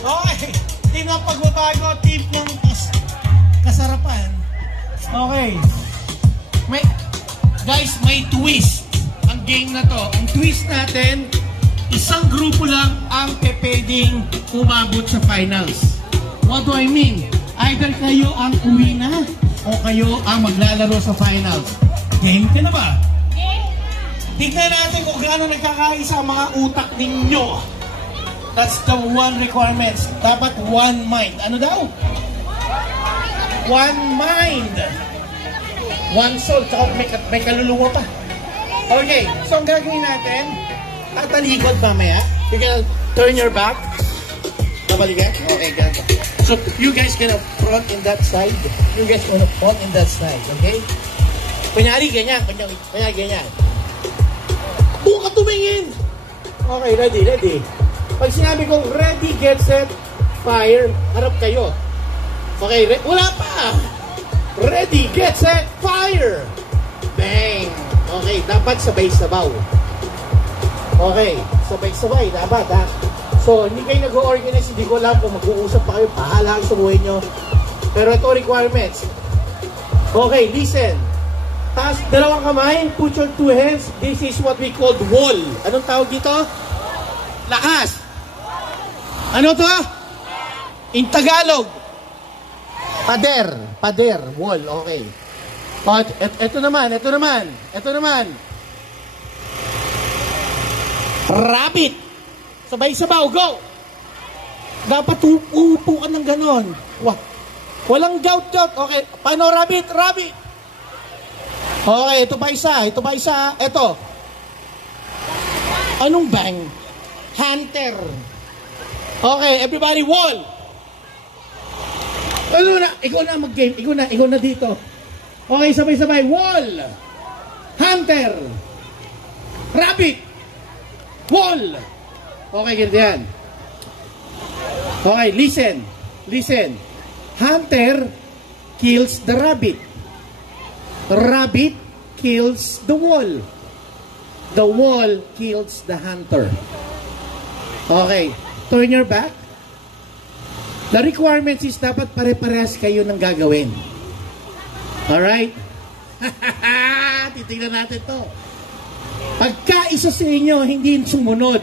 Okay. Team ng pagbabago, team ng kasarapan. Okay. Guys, may twist ang game na to. Ang twist natin, isang grupo lang ang pwedeng umabot sa finals. What do I mean? Either kayo ang uwi na o kayo ang maglalaro sa finals. Game ka na ba? Tignan natin kung gaano nagkakaisa ang mga utak ninyo. That's the one requirements. Dapat one mind. Ano daw? One mind. One soul. Tsaka may kaluluwa pa. Okay. So, ang gagawin natin, tatalikod mamaya. You can turn your back. Nabalikan? Okay, ganito. So, you guys gonna front in that side. You guys gonna front in that side. Okay? Kunyari, ganyan. Kunyari, ganyan. Doon ka tumingin! Okay, ready. Pag sinabi kong ready, get set, fire, harap kayo. Okay, wala pa! Ready, get set, fire! Bang! Okay, dapat sabay-sabaw. Okay, sabay-sabay, dapat ha. So, hindi kayo nag-organize, hindi ko alam kung mag-uusap pa kayo, pahala sa buhay nyo. Pero ito requirements. Okay, listen. Taas, dalawang kamay, put your two hands. This is what we call wall. Anong tawag dito? Lakas. Ano to? In Tagalog. Pader, wall, okay. O, ito naman. Rabbit. Sabay-sabaw, go! Dapat uupo ka ng ganon. Walang gout. Okay, paano rabbit? Okay, ito pa isa. Ito. Anong bang? Hunter. Okay, everybody, wall. Ano na? Ikaw na mag-game. Ikaw na dito. Okay, sabay-sabay. Wall. Hunter. Rabbit. Wall. Okay, ganito yan. Okay, listen. Hunter kills the rabbit. Rabbit kills the wall. The wall kills the hunter. Okay, turn your back. The requirements is dapat pare-parehas kayo ng gagawin. Alright? Titignan natin to. Pagka isa sa inyo hindi sumunod,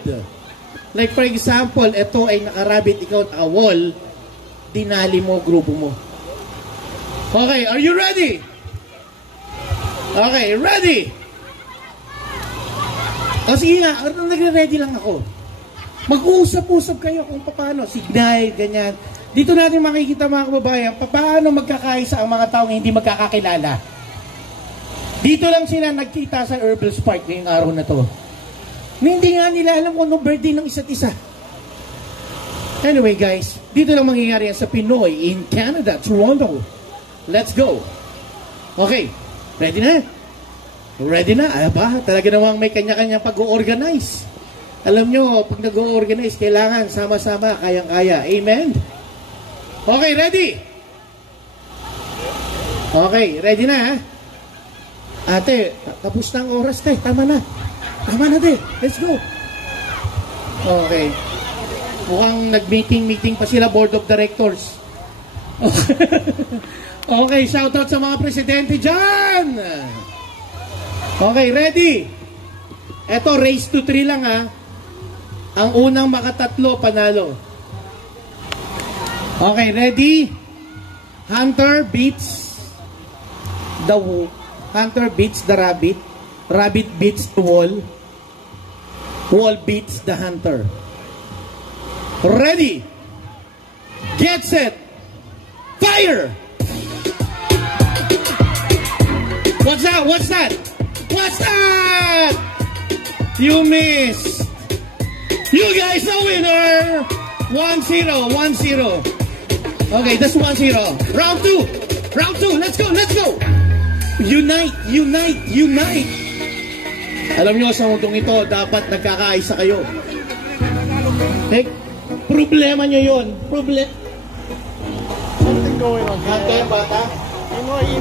like for example, ito ay nakarabit, ikaw at wall, dinali mo, grupo mo. Okay, are you ready? Okay, ready? O sige nga, nagre-ready lang ako. Mag-uusap-usap kayo kung paano, signal, ganyan. Dito natin makikita mga kababayan, paano magkakaisa ang mga taong hindi magkakakilala. Dito lang sila nagkita sa Herbal Spark ngayong araw na to. Hindi nga nila alam kung anong birthday ng isa't isa. Anyway guys, dito lang mangyayari yan sa Pinoy in Canada, Toronto. Let's go. Okay, ready na? Ready na? Ay ba? Talaga namang may kanya-kanya pag-organize. Alam nyo, pag nag-organize, kailangan sama-sama, kayang-kaya. Amen? Okay, ready? Okay, ready na ha? Ate, tapos na ang oras tayo. Tama na. Te. Let's go. Okay. Mukhang nag-meeting pa sila, board of directors. Okay, shoutout sa mga presidente dyan. Okay, ready? Eto, race to 3 lang ha. Ang unang makatatlo, panalo. Okay, ready? Hunter beats the rabbit. Rabbit beats the wall. Wall beats the hunter. Ready? Get set. Fire! What's that? You missed. You guys the winner. 1-0. Okay, that's 1-0. Round 2. Let's go. Unite. Alam nyo, sa mundong ito, dapat nagkakaisa kayo. Problema nyo yun. Something going on. Hantay ang bata?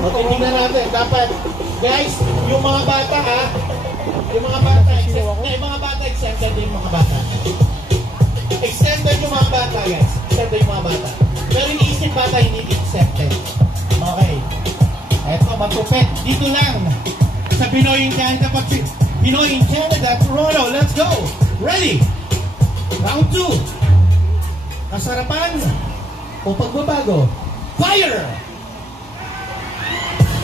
Tingnan natin. Dapat, guys, yung mga bata ha, yung mga bata, extended yung mga bata. Extended yung mga bata, guys. matupet. Dito lang sa Pinoy in Canada. Pinoy in Canada, Toronto. Let's go. Ready? Round 2. Kasarapan o pagbabago? Fire!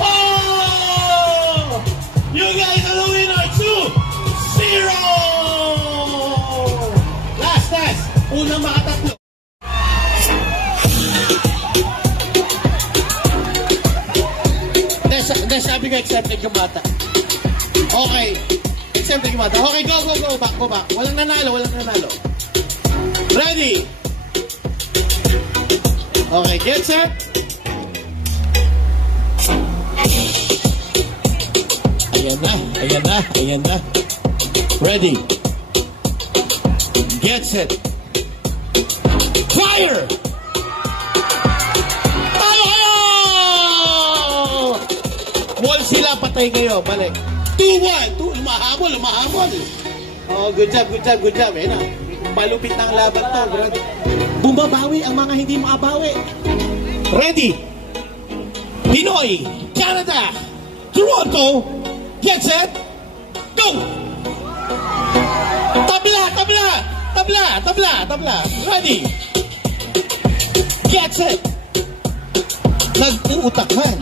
Oh! You guys are the winner! 2-0! Last. Unang makatatlo. Sabi ko, accepted yung bata. Okay. Accepted yung bata. Okay, go. Back. Walang nanalo. Ready? Okay, get set. Ayan na. Ready? Get set. Fire! Wall sila, patay kayo. Balik. 2-1. Lumahabol. Oh, good job. Eh na. Malupit na ang laban to, bro. Bumabawi ang mga hindi makabawi. Ready? Pinoy, Canada, Toronto, get set, go! Tabla. Ready? Get set. Nag-uutakan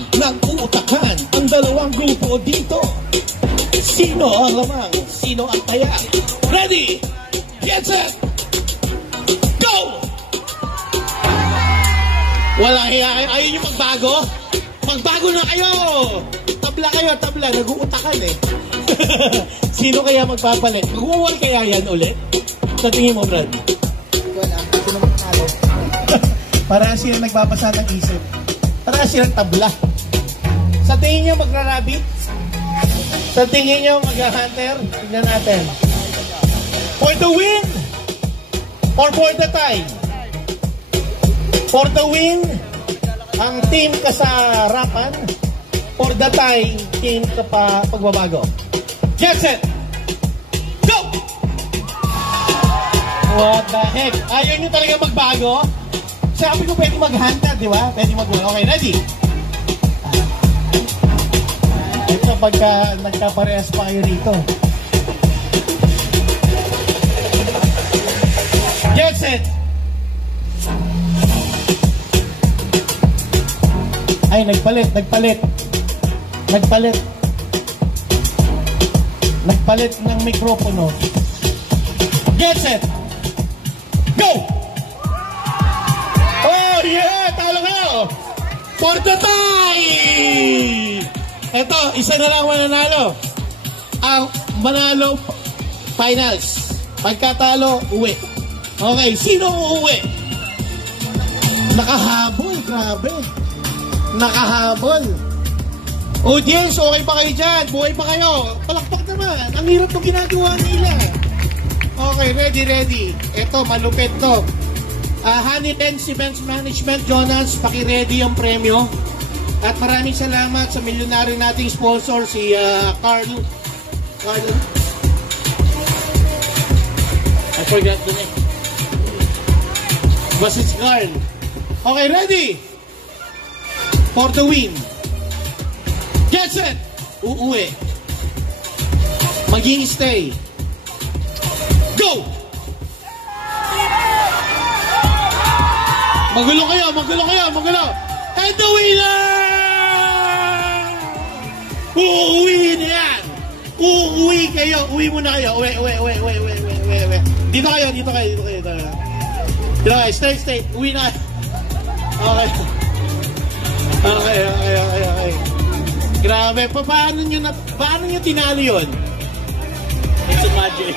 ang dalawang grupo dito. Sino ang lamang? Sino ang taya? Ready? Get set! Go! Walang hiya kayo. Ayaw nyo magbago? Magbago na kayo! Tabla. Nag-uutakan eh. Sino kaya magpapalit? Mag-uwal kaya yan ulit? Sa tingin mo, Brad? Wala. Sino magpapalo? Para sila nagbabasa ng isip. Para silang tabla. Sa tingin nyo magra-rabbit? Sa tingin nyo mag-hunter? Tignan natin. For the win? Or for the tie? For the win, ang team kasarapan. For the tie, team pagbabago. Get set! Go! What the heck? Ayaw nyo talaga magbago? Sabi ko pwede mag-hunter, di ba? Pwede mag-win. Okay, ready? Ito pagka nagkaparehas pa kayo rito. Get set! Ay, nagpalit ng mikropono. Get set! Go! Oh yeah! Talo kayo! For the tie! Ito, isa na lang mananalo. Ang manalo finals. Pagkatalo, uwi. Okay, sino uuwi? Nakahabol, grabe. Nakahabol. Audience, okay pa kayo dyan? Buhay pa kayo? Palakpak naman. Ang hirap ng ginagawa nila. Okay, ready. Ito, malupit to. Honey Benz Events Management, Jonas, paki-ready ang premyo. At maraming salamat sa milyonaryo nating sponsor, si Carl. I forgot the name. Basta si Carl. Okay, ready? For the win. Get set! Uuwi. Mag-i-stay. Go! Magulo kayo. And the winner! Uuwi na yan! Uuwi kayo. Uwi muna kayo. Uwi. Dito kayo. Stay. Uwi na. Okay. Grabe. Paano nyo tinalo yun? It's a magic.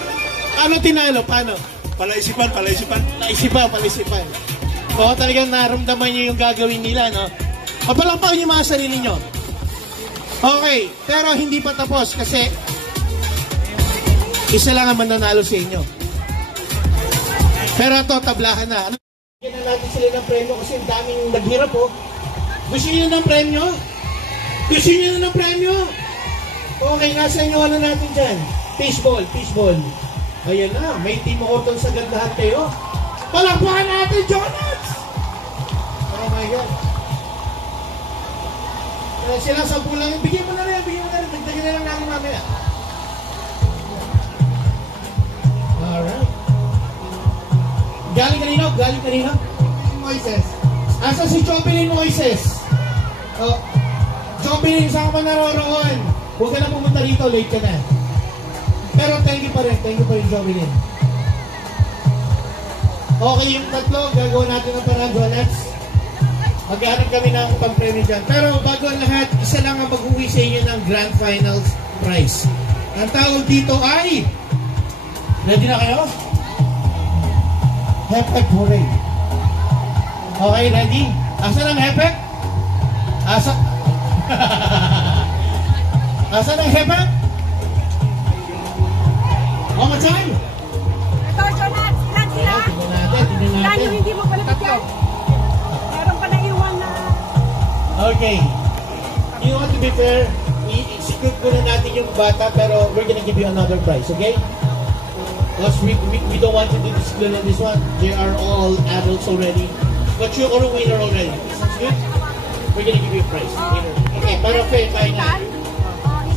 Paano tinalo? Paano? Palaisipan. Palaisipan. Oo, talagang naramdaman nyo yung gagawin nila, no? Papalakpakan nyo mga sarili nyo. Okay, pero hindi pa tapos kasi isa lang ang mananalo sa inyo. Pero ito, tablahan na. Bigyan na natin sila ng premyo kasi ang daming naghirap, oh. Gusto nyo ng premyo? Okay, nasa inyo na natin dyan. Fishball. Ayan na, may Team Horton sa gandahan kayo. Palakpakan natin, Jonas! Oh my God. Sila 10 lang. Bigyan mo na rin. Dagdagan na lang namin mamaya. Alright. Galing kanino? Moises. Asa si Chobelin Moises? Oh, Chobelin, saan ka man naroroon? Huwag ka na pumunta dito, late ka na. Pero thank you pa rin, Chobelin. Okay, yung tatlo, gagawin natin ng parang donuts. Maghanap kami ng pang-premyo dyan. Pero bago ang lahat, isa lang ang mag-uwi sa inyo ng Grand Finals prize. Ang tawag dito ay... Ready na kayo? Hepec Hooray. Okay, ready? Asan ang Hepec? Asan ang Hepec? One more time? Ito, Jonas, ilan sila? Tignan Ilan natin. yung hindi mo palapit yan? Meron pa naiwan na... Okay. You know what, to be fair, i-secret muna natin yung bata, pero we're gonna give you another prize, okay? Because we don't want to do discipline on this one. They are all adults already. But you are a winner already. Sounds good? We're gonna give you a prize. Winner. Okay, para fair tayo na.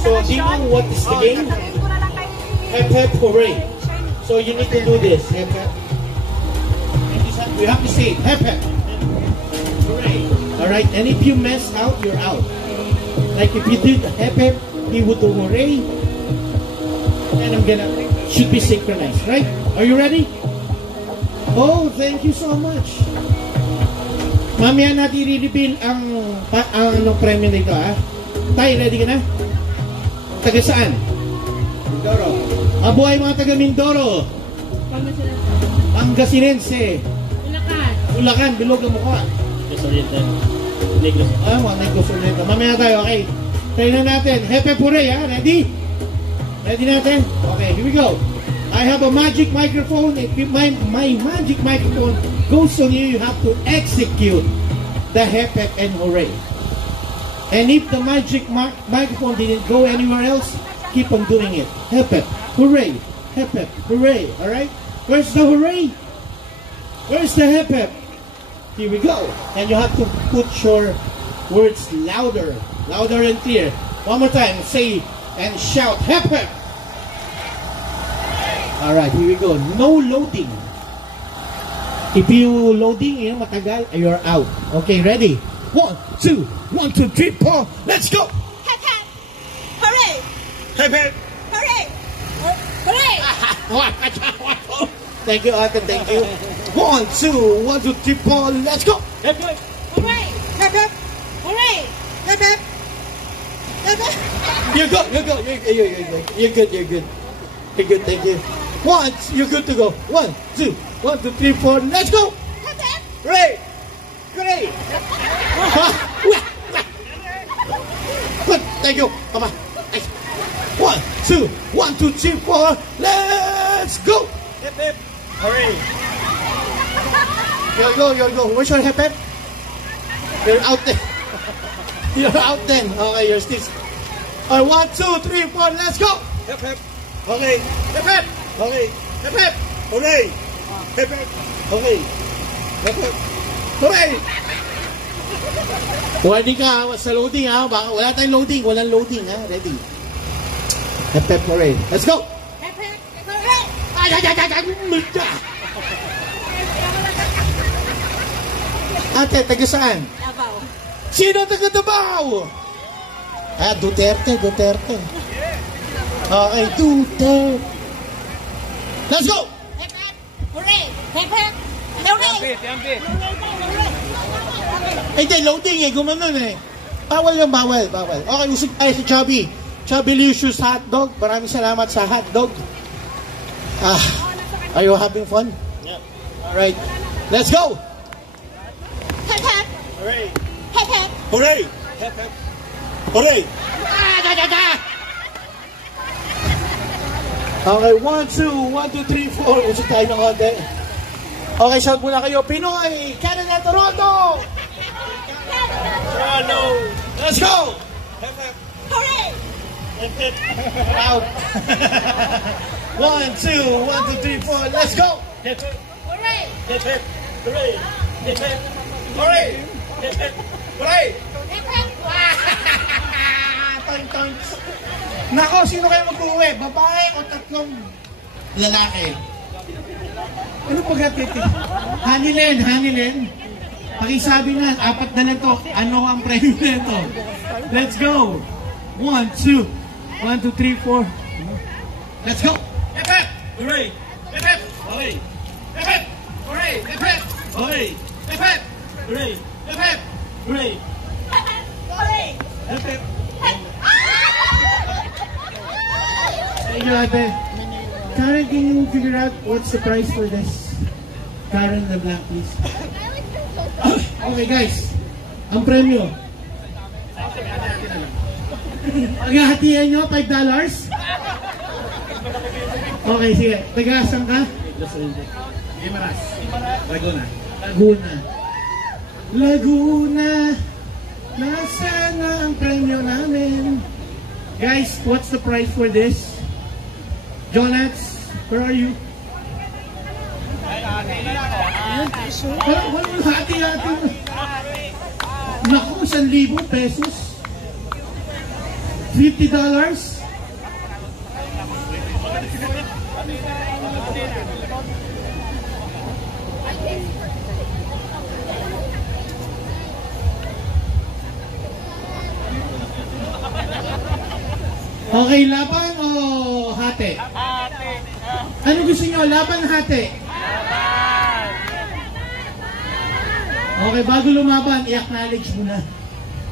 So, do you know what is the game? Sasabihin ko na lang kay... Hep hep hooray. So you need to do this. Hep hep. We have to say it. Hep hep. Hooray. Alright, and if you mess out, you're out. Like if you did hep hep, he would do hooray. And I'm gonna... Should be synchronized, right? Are you ready? Oh, thank you so much. Mamaya natin i-reveal ang premyo nito, ha? Tay, ready ka na? Taga saan? Mindoro. Mabuhay mga taga Mindoro. Pangasinense. Bulacan, bilog ang mukha. Negros Oriental. Mamaya tayo, okay? Tayo na natin. Hepe Pure, ha? Ready? Ready natin? Okay, here we go. I have a magic microphone. If my magic microphone goes on you, you have to execute the Hepep and Hooray. And if the magic microphone didn't go anywhere else, keep on doing it. Hepep, Hooray, Hepep, Hooray. Alright? Where's the Hooray? Where's the Hepep? Here we go. And you have to put your words louder and clear. One more time. Say and shout, Hepep. Alright, here we go. No loading. If you loading, matagal, you're out. Okay, ready? 1, 2, 1, 2, 3, 4. Let's go! Hep hep! Hooray! Hep hep. Hooray! Hooray! Thank you, Ate. Thank you. 1, 2, 1, 2, 3, 4. Let's go! Hep hep. Hooray! Hep hep. Hooray! Hep hep. Hep hep. You're good. You're good. Thank you. You're good to go. 1, 2, 1, 2, 3, 4. Let's go! Hep hep! Hooray! Hooray! Good. Thank you. Come on. 1, 2, 1, 2, 3, 4. Let's go! Hep hep. Hooray. You'll go. Where's your hep hep? You're out there. You're out then. Okay, you're still. All right, 1, 2, 3, 4. Let's go! Hep hep. Okay. Hep hep. Okay. Hep hep. Hooray. Hep hep. Okay. Hep hep. Hooray. Ready ka sa loading, ha? Baka wala tayong loading. Walang loading, ha? Ready? Hep hep hooray. Let's go! Hep hep! Hooray! Ate, taga saan? Davao. Sino taga Davao? Duterte. Okay, Duterte. Let's go! Hep hep! Hooray! Hep hep! Hooray! Yampi. Hindi, loading gumanon eh. Bawal. Okay, usig tayo si Chubby. Chubbylicious hotdog. Maraming salamat sa hotdog. Are you having fun? Yeah. Alright, let's go! Hep hep! Hooray. Hep hep! Hooray. Hep hep. Hooray. Okay, 1, 2, 3, 4. Usig tayo ng konti. Okay, shout muna kayo. Pinoy, Canada, Toronto! Toronto. Let's go! Hep hep. Hooray! Hep hep. Out. 1, 2, 3, 4. Let's go! Hep hep. Hooray! Hep hep. Hooray. Hep hep. Hooray. Hep hep. Hooray. Toy. Nako, sino kayo mag-uwi? Babae o tatlong lalaki? Ano pag-atiti? Hanilen. Pakisabi nga, 4 na to. Ano ang premyo na ito? Let's go. 1, 2, 3, 4. Let's go. Epep! Hooray! Epep! Okay. Epep! Hooray! Epep! Okay. Epep! Hooray! Epep! Hooray! Epep! Thank you, ate. Karen, can you figure out what's the price for this? Karen LeBlanc, please. Okay, guys. Ang premyo. Paghahatian nyo, $5? Okay, sige. Taga-asan ka? Guimaras. Laguna. Nasaan na ang premyo namin? Guys, what's the price for this? Jonats, where are you? Walang hati-hati. Naku, 1,000 pesos. $50? Okay, laban o hati? Ano gusto nyo? Laban o hati? Okay, bago lumaban, i-acknowledge mo na.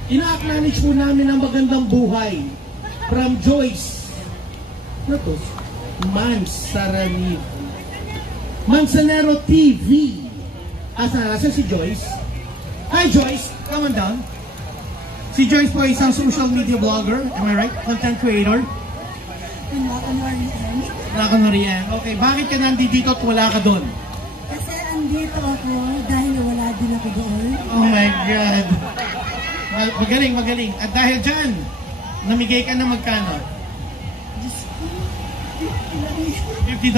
Ina-acknowledge mo namin ang magandang buhay. From Joyce. Ano to? Manzanero TV. Asa si Joyce? Hi Joyce, come on down. Si Joyce po isang social media blogger. Am I right? Content creator. Nakanorian. Okay, bakit ka nandito at wala ka doon? Kasi andito ako dahil wala din ako doon. Oh my God. Magaling. At dahil dyan, namigay ka na magkano? $50.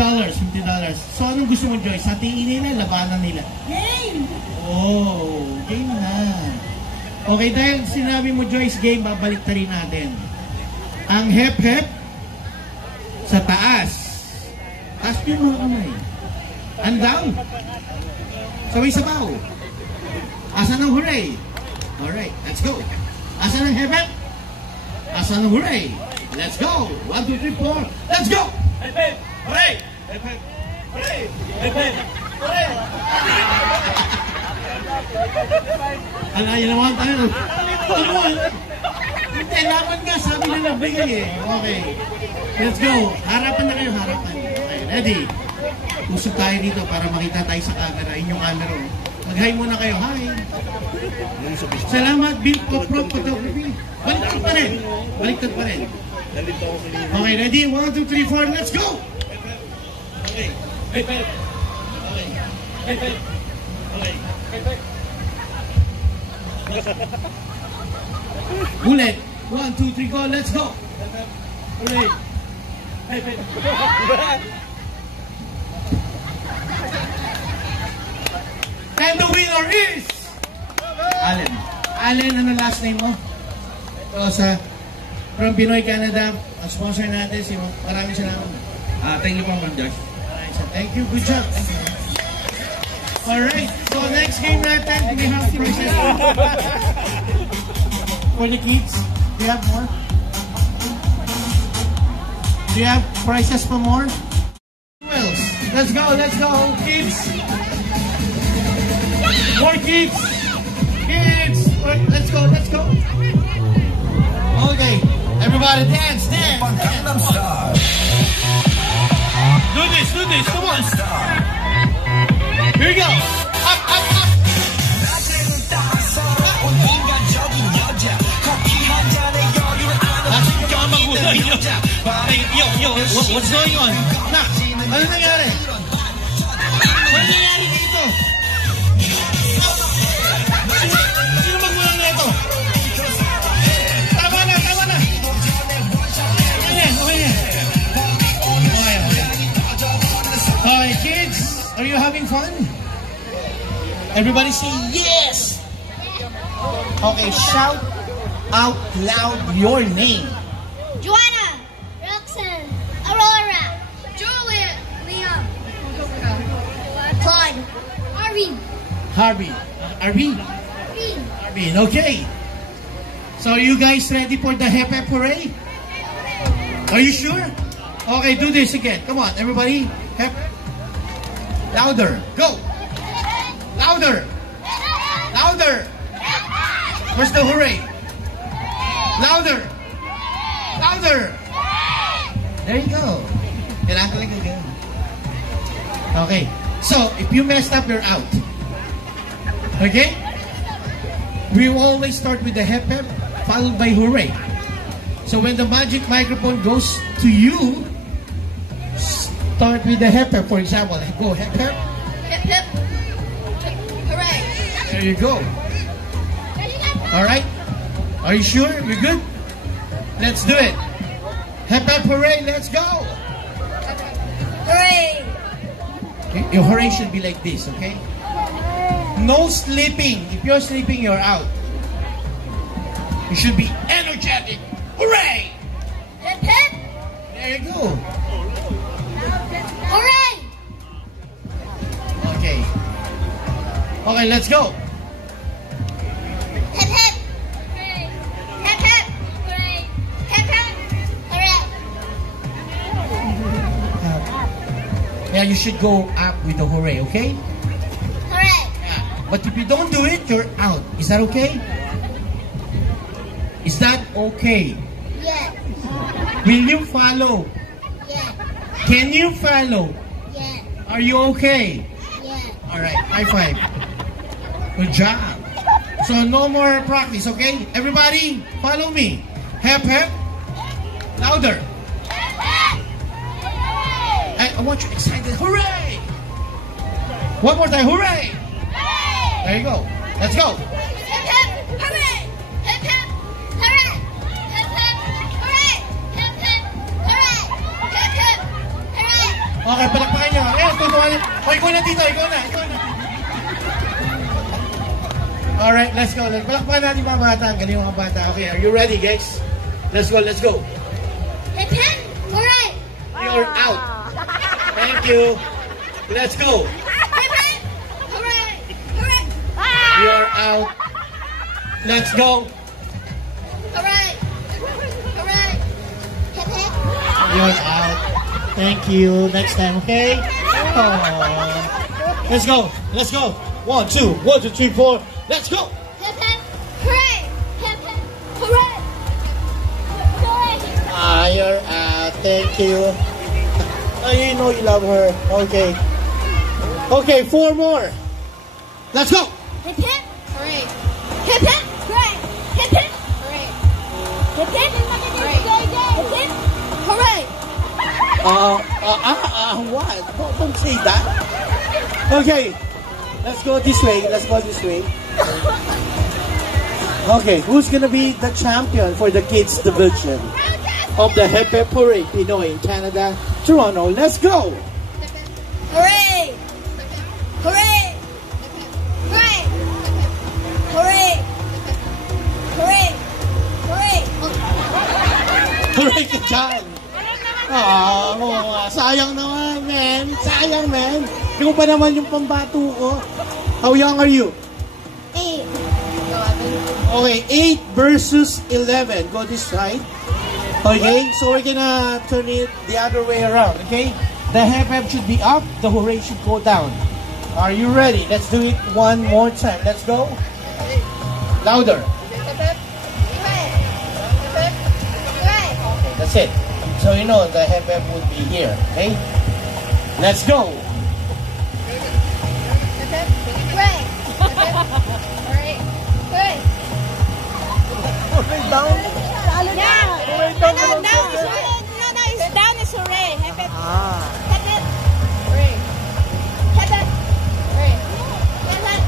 So anong gusto mo, Joyce? Hatiin nila, labanan nila? Game! Oh, game na. Okay, dahil sinabi mo, Joyce, game, babalik na rin natin. Ang hep-hep sa taas. Taas yung mga kamay. And down. Sabay sabaw. Asan ang hooray? Alright, let's go. Asan ang hep-hep? Asan ang hooray? Let's go. 1, 2, 3, 4. Let's go! Hep-hep! Hooray! Hep-hep! Hooray! Hep-hep! Hooray! Yun naman tayo. Hindi, laban nga. Sabi na nagbigay eh. Okay. Let's go. Harapan na kayo, harapan. Okay, ready? Usap tayo dito para makita tayo sa camera. Inyong camera. Mag-hi muna kayo. Hi! Salamat, Bill Coprop Photography. Baliktad pa rin. Okay, ready? 1, 2, 3, 4. Let's go! Okay. Okay. Bullet. 1, 2, 3, go. Let's go. Hooray. And the winner is Allen. Allen, ano last name mo? Ito sa from Pinoy Canada. Ang sponsor natin si maraming salamat. Thank you po, Ma'am Josh. Thank you. Good job. Alright, so next game natin, we have prizes for the kids. Do you have more? Do you have prizes for more? Who else? Let's go, kids! More kids! Kids! Let's go! Okay, everybody dance! Do this, come on! Here we go! Up! Yo, what's going on? Nak, ano nangyari? Ano nangyari dito? Sino magulang na ito? Tama na! Okay, kids, are you having fun? Everybody say yes! Okay, shout out loud your name. Joanna, Roxanne, Aurora, Juliet, Liam, Claude, Arvin, Harvey. Arvin. Arvin. Arvin, okay. So are you guys ready for the Hep Hep Hooray? Are you sure? Okay, do this again. Come on, everybody. Hep. Louder. Go. Louder. Louder. Where's the hooray? Louder. Louder. There you go. Kailangan ka lang again. Okay. So, if you messed up, you're out. Okay? We always start with the Hep Hep, followed by hooray. So when the magic microphone goes to you, start with the Hep Hep. For example, go Hep Hep. Hip hip. Hooray. There you go. Alright? Are you sure? You're good? Let's do it. Hep Hep Hooray, let's go! Hooray. Your hooray should be like this, okay? No sleeping. If you're sleeping, you're out. You should be energetic. Hooray! Hip hip. There you go. Hooray. Okay. Okay, let's go. Hip hip. Hooray. Hip hip. Hooray. Hip hip. Hooray. Yeah, you should go up with the hooray, okay? Hooray. But if you don't do it, you're out. Is that okay? Is that okay? Yes. Will you follow? Yes. Can you follow? Yes. Are you okay? Yes. Alright, high five. Good job. So no more practice, okay? Everybody, follow me. Hep hep. Louder. I want you excited. Hooray! One more time. Hooray! There you go. Let's go. Hip hip. Hooray. Hip hip. Hooray. Hip hip. Hooray. Hip hip. Hooray. Hip hip. Hooray. Okay, palakpakan nyo. Eh, tutuan nyo. O, ikaw na dito. Ikaw na. Ikaw na. Alright, let's go. Palakpakan natin mga bata. Ang galing mga bata. Okay, are you ready, guys? Let's go, let's go. Hip hip. Hooray. You're out. Thank you. Let's go. Hip hip. Hooray. Hooray. You're out. Let's go. Hooray. Hooray. Hip hip. You're out. Thank you. Next time, okay? Aww. Let's go. Let's go. 1, 2, 1, 2, 3, 4. Let's go. Hip hip. Hooray. Hip hip. Hooray. Hooray. Ah, you're out. Thank you. Oh, you know you love her. Okay. Okay, 4 more. Let's go. Hip hip. Hooray. Hip hip. Hooray. Hip hip. Hooray. Hip hip. Hooray. Hip hip. Hooray. What? Don't say that. Okay. Let's go this way. Let's go this way. Okay, who's gonna be the champion for the kids division of the Hep Hep Hooray Pinoy in Canada, Toronto? Let's go! Hooray. Hooray. Hooray. Hooray. Hooray. Hooray. Hooray ka dyan! Sayang naman, man! Sayang, man! Hindi ko pa naman yung pambato ko. How young are you? 8. Okay, 8 versus 11. Go this side. Okay, so we're gonna turn it the other way around, okay? The Hep Hep should be up, the hooray should go down. Are you ready? Let's do it one more time. Let's go. Louder. That's it. So you know the Hep Hep would be here, okay? Let's go. Hooray. Hooray. Hooray. Down. No, it's down is hooray. Hip hip. Hip hip. Hooray. Hip hip. Hooray. Hip hip.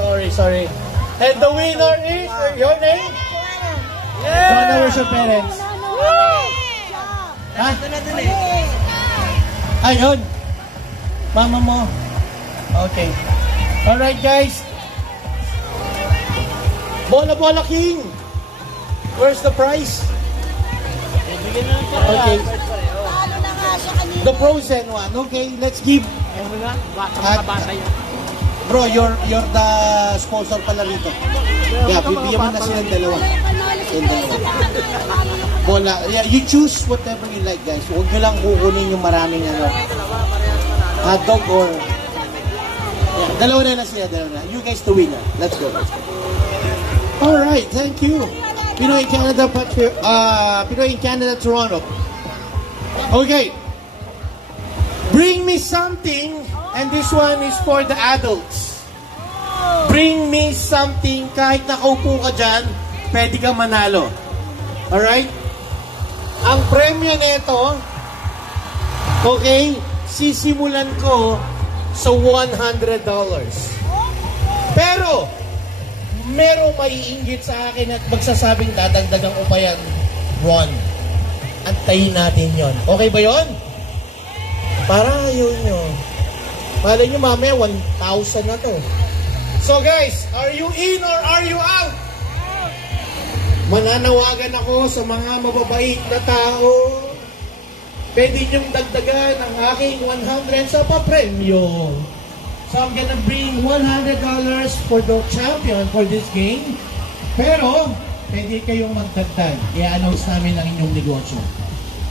Hooray. Sorry. And the winner is your name? Joanna, where's your parents? Ha? Ayun. Mama mo. Okay. Alright, guys. Bola Bola King. Where's the prize? Okay. The frozen one. Okay, let's give. Bro, you're the sponsor pala rito. Yeah, bibigyan mo na silang dalawa. Yung dalawa. Bola. Yeah, you choose whatever you like, guys. Huwag nyo lang kukunin yung maraming hotdog or... Yeah, dalawa na sila, dalawa na. You guys the winner. Let's go. Alright, thank you. Pinoy in Canada, Toronto. Okay. Bring me something, and this one is for the adults. Bring me something, kahit nakaupo ka dyan, pwede kang manalo. Alright? Ang premyo nito, okay, sisimulan ko sa $100. Pero, merong maiinggit sa akin at magsasabing dadagdagan ko pa yan, Ron. Antayin natin yon. Okay ba yon? Para yun nyo. Malay nyo mamaya 1,000 na to. So guys, are you in or are you out? Mananawagan ako sa mga mababait na tao. Pwede nyong dagdagan ang aking 100 sa papremyo. So I'm gonna bring $100 for the champion for this game. Pero, pwede kayong magdagdag. I-announce namin ang inyong negosyo.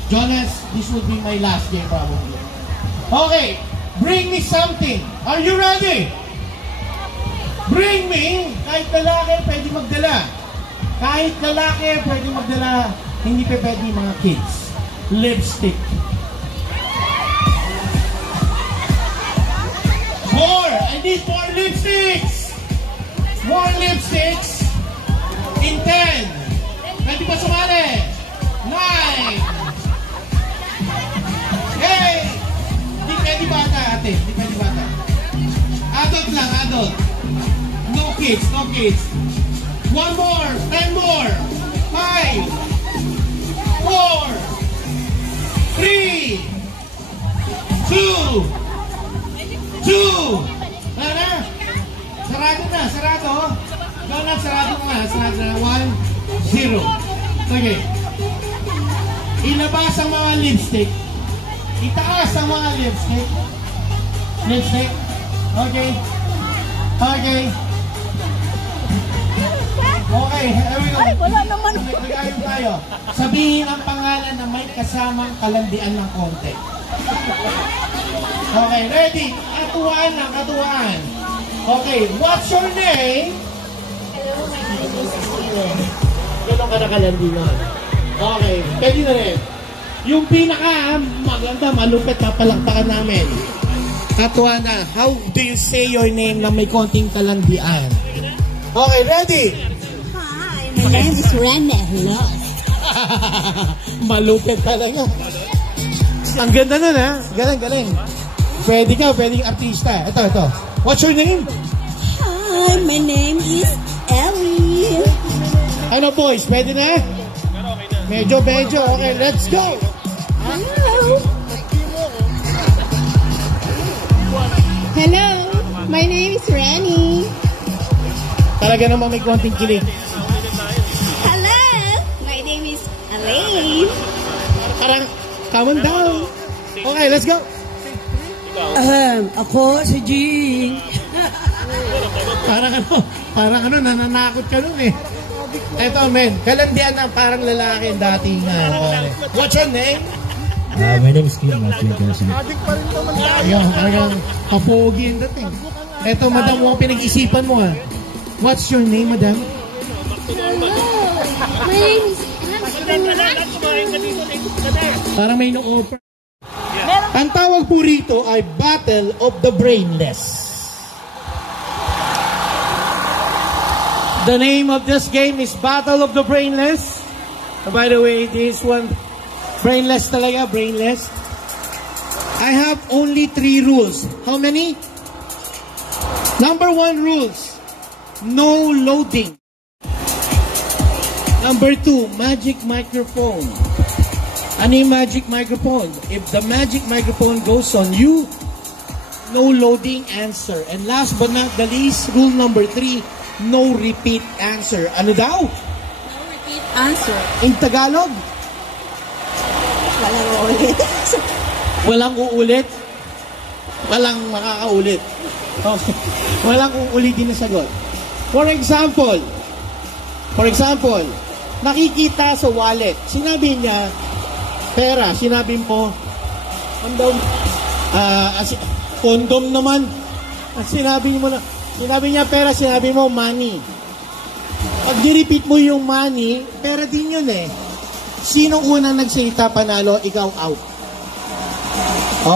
Jonas, this will be my last game probably. Okay, bring me something. Are you ready? Bring me, kahit lalaki pwede magdala. Kahit lalaki pwede magdala, hindi pa pwede mga kids. Lipstick. 4, I need 4 lipsticks. More lipsticks. In 10. Pwede pa sumali. 9. Hey! Di pwede bata, ate. Di pwede bata. Adult lang, adult. No kids, no kids. 1 more, 10 more. 5, 4, 3, 2, 2. Tara. Sarado na, sarado. Donut, sarado na. Sarado na. 1, 0. Okay. Ilabas ang mga lipstick. Itaas ang mga lipstick. Lipstick. Okay. Okay. Okay, here we go. Ay, wala naman. Nagayong tayo. Sabihin ang pangalan na may kasamang kalandian ng konti. Okay, ready? Katuwaan lang, katuwaan. Okay, what's your name? Hello, my name is Steven. Ganun ka na kalandian. Okay, pwede na rin. Yung pinaka maganda, malupit, papalakpakan namin. Katuwaan na. How do you say your name na may konting kalandian? Okay, ready? Hi, my name is Rene. Hello. Malupit talaga. Ang ganda nun, ha? Galing, galing. Pwede ka, pwedeng artista. Ito, ito. What's your name? Hi, my name is Ellie. Ano, boys? Pwede na? Medyo. Okay, let's go. Hello. Hello, my name is Rene. Talaga naman may konting kilig. Hello, my name is Elaine. Parang, calm down. Okay, let's go. Ako si Jean. Parang ano, nananakot ka nun eh. Eto, men, kalandian na parang lalaki dating what's your name? My name is Kim Martin Garcia. Ayun, talagang kapogi yung dating. Eto, madam, mukhang pinag-isipan mo ha. What's your name, madam? My name is Parang may no-offer. Ang tawag po rito ay Battle of the Brainless. The name of this game is Battle of the Brainless. By the way, this one, brainless talaga, brainless. I have only 3 rules. How many? Number 1 rules, no loading. Number 2, magic microphone. Ano yung magic microphone? If the magic microphone goes on you, no loading answer. And last but not the least, rule number 3, no repeat answer. Ano daw? No repeat answer. In Tagalog? Walang ulit. Walang uulit? Walang makakaulit. Okay. Walang uulitin na sagot. For example, nakikita sa wallet. Sinabi niya, pera. Sinabi mo, condom. Condom naman. Sinabi niya pera, sinabi mo money. Pag di-repeat mo yung money, pera din yun eh. Sinong unang nagsalita panalo, ikaw out.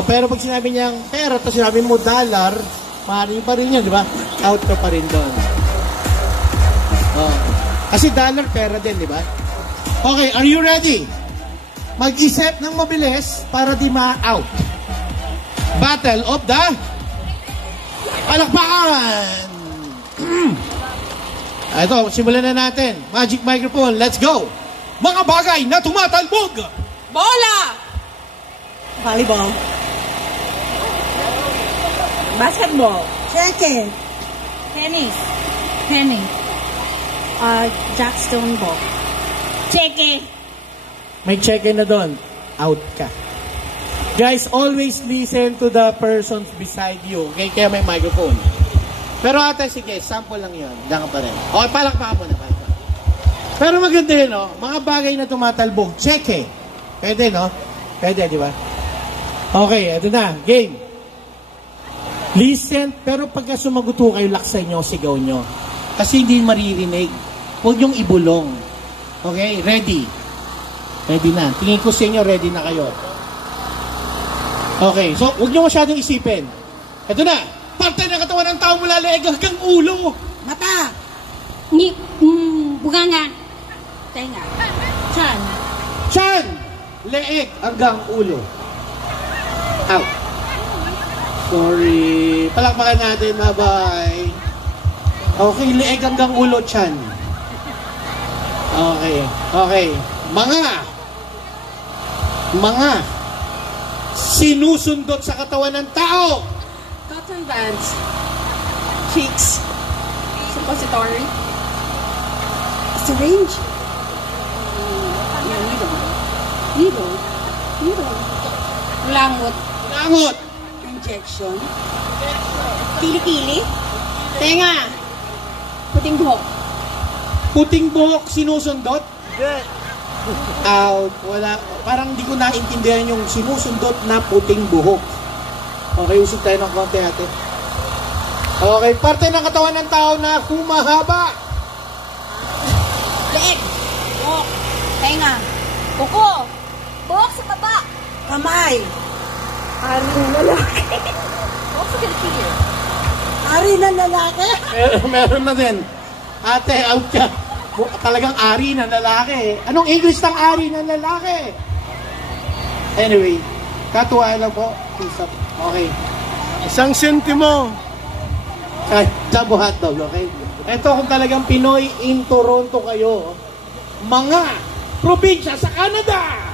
Pero pag sinabi niyang pera, tapos sinabi mo dollar, maaari pa rin yun, di ba? Out ka pa rin doon. Kasi dollar, pera din, di ba? Okay, are you ready? Mag-isip ng mabilis para di ma-out. Battle of the Palakpakan! Ito, simulan na natin. Magic microphone, let's go! Mga bagay na tumatalbog! Bola! Volleyball. Basketball. Cheque. Tennis. Penny. Jackstone ball. Cheque. May check-in na doon. Out ka. Guys, always listen to the person beside you. Okay? Kaya may microphone. Pero ate, sige, sample lang yun. Diyan ka pa rin. Okay, palakpakan mo na. Pero maganda yun, no? Mga bagay na tumatalbog. Cheque. Pwede, no? Pwede, di ba? Okay, ito na. Game. Listen, pero pagka sumagot ho kayo, laksan nyo, sigaw nyo. Kasi hindi maririnig. Huwag nyong ibulong. Okay? Ready? Ready na. Tingin ko sa inyo, ready na kayo. Okay, so huwag nyo masyadong isipin. Ito na. Parte ng katawan ng tao mula leeg hanggang ulo. Mata. Bunganga. Tenga. Chan. Chan. Leeg hanggang ulo. Out. Sorry. Palakpakan natin. Bye-bye. Okay, leeg hanggang ulo, chan. Okay. Okay. Mga sinusundot sa katawan ng tao. Cotton buds. Cheeks. Suppository. Syringe. Needle. Langot. Langot. Injection. Kili-kili. Tenga. Puting buhok. Puting buhok sinusundot. Out. Wala. Parang hindi ko naintindihan yung sinusundot na puting buhok. Okay, usog tayo ng konti ate. Okay, parte ng katawan ng tao na humahaba. Leeg. Buhok. Tenga. Kuko. Buhok sa baba. Kamay. Ari na lalaki. Buhok sa kilikili. Ari na lalaki. Meron na din. Ate, out ka. Talagang ari na lalaki. Anong English ng ari na lalaki? Anyway, katuwaan lang po. Okay. Isang sentimo. Jumbo hotdog, okay? Ito kung talagang Pinoy in Toronto kayo. Mga probinsya sa Canada.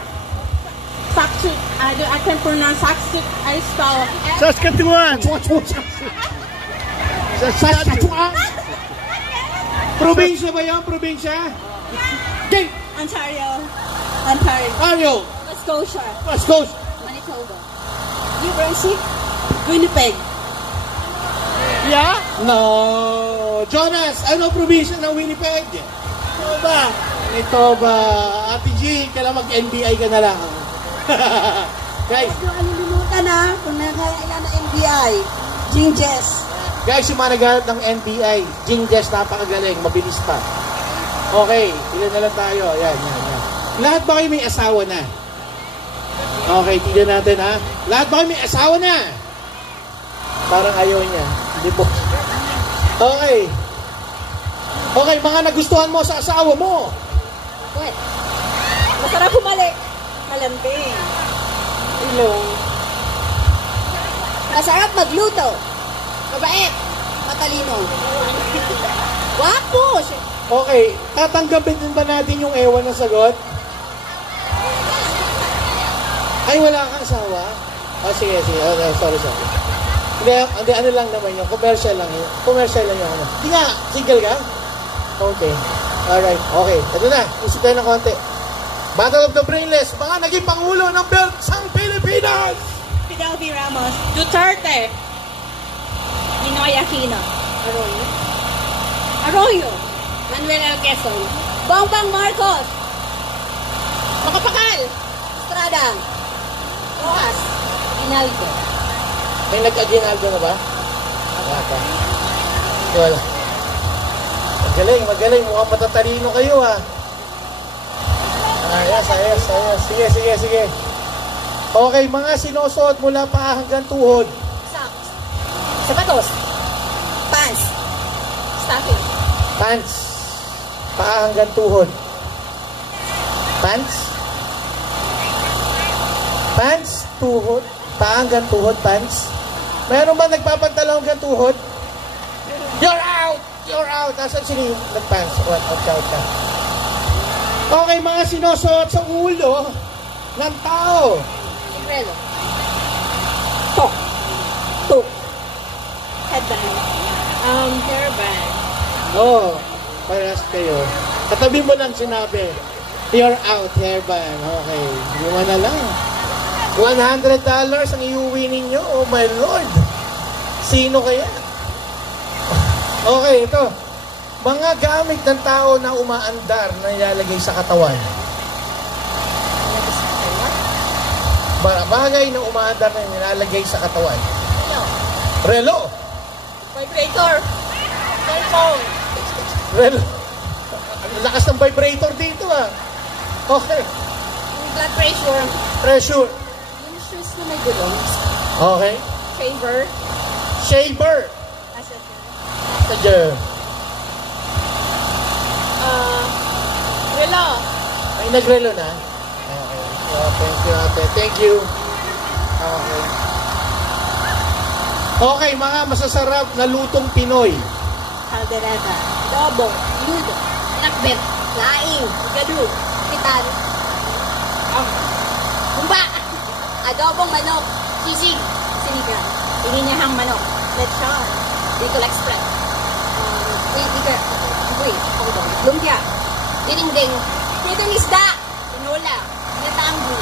I can pronounce Saskatoon. I spell Saskatchewan. Saskatchewan. Probinsya ba yan? Probinsya? Game! Ontario. Ontario. Nova Scotia. West Coast. Manitoba. New Brunswick. Winnipeg. Yeah? No. Jonas, ano probinsya ng Winnipeg? Manitoba. Ate G, kailangan mag-NBI ka na lang. Guys, Yung alilimutan na kung nakailan na NBI. Ginges. guys, yung mga naghanap ng NBI, Ginges, napakagaling, mabilis pa. Okay, ilan na lang tayo. Yan. Lahat ba kayo may asawa na? Okay, tignan natin ha. Lahat ba kayo may asawa na? Parang ayaw niya. Hindi po. Okay. Okay, mga nagustuhan mo sa asawa mo. What? Masarap bumalik. Malambing. Ilong. Masarap magluto. Mabait. Matalino. Wapo. Okay, tatanggapin din ba natin yung ewan na sagot? Ay, wala kang asawa? Oh, sige. Okay, sorry. Hindi, ano lang naman yun. Commercial lang yun. Commercial lang yun. Hindi nga, single ka? Okay. Alright, okay. Ito na, isip tayo ng konti. Battle of the Brainless, mga naging Pangulo ng Bansang Pilipinas! Fidel V. Ramos. Duterte. Ninoy Aquino. Arroyo. Manuel L. Quezon. Bongbong Marcos. Makapakal. Estrada. Rojas. Inaldo. May nag-aginaldo na ba? Wala pa. Wala. Magaling. Mukhang matatalino kayo, ha? Ayos. Sige. Okay, mga sinusuot mula paa hanggang tuhod. Socks. Sapatos. Pants. Stocking. Pants. Paa hanggang tuhod. Pants. Pants, tuhod. Paa hanggang tuhod, pants. Meron ba nagpapantalo hanggang tuhod? You're out! Asan sila yung nag-pants? Out ka. Okay, mga sinusuot sa ulo ng tao. Sombrero. Tok. Headband. Hairband. Oh, parehas kayo. Katabi mo lang sinabi. You're out, hairband. Okay, lima na lang. $100 ang iuwi ninyo. Oh my Lord. Sino kaya? Okay, ito. Mga gamit ng tao na umaandar na nilalagay sa katawan. Bagay na umaandar na nilalagay sa katawan. Relo. Vibrator. Cellphone. Relo. Ang lakas ng vibrator dito, ah. Okay. Blood pressure. Pressure. Yung shoes na may gulong. Okay. Shaver. Shaver. Sadya. Relo. Ay, nagrelo na? Okay. Oh, thank you, ate. Thank you. Okay. Okay, mga masasarap na lutong Pinoy. Caldereta. Adobo. Ludo. Nakbet. Laing. Gadu. Pitan. Humba. Adobong manok. Sisig. Sinigang. Ininihang manok. Lechon. Bicol Express. Lumpia. Dinding. Pritong isda. Tinola. Natanggo.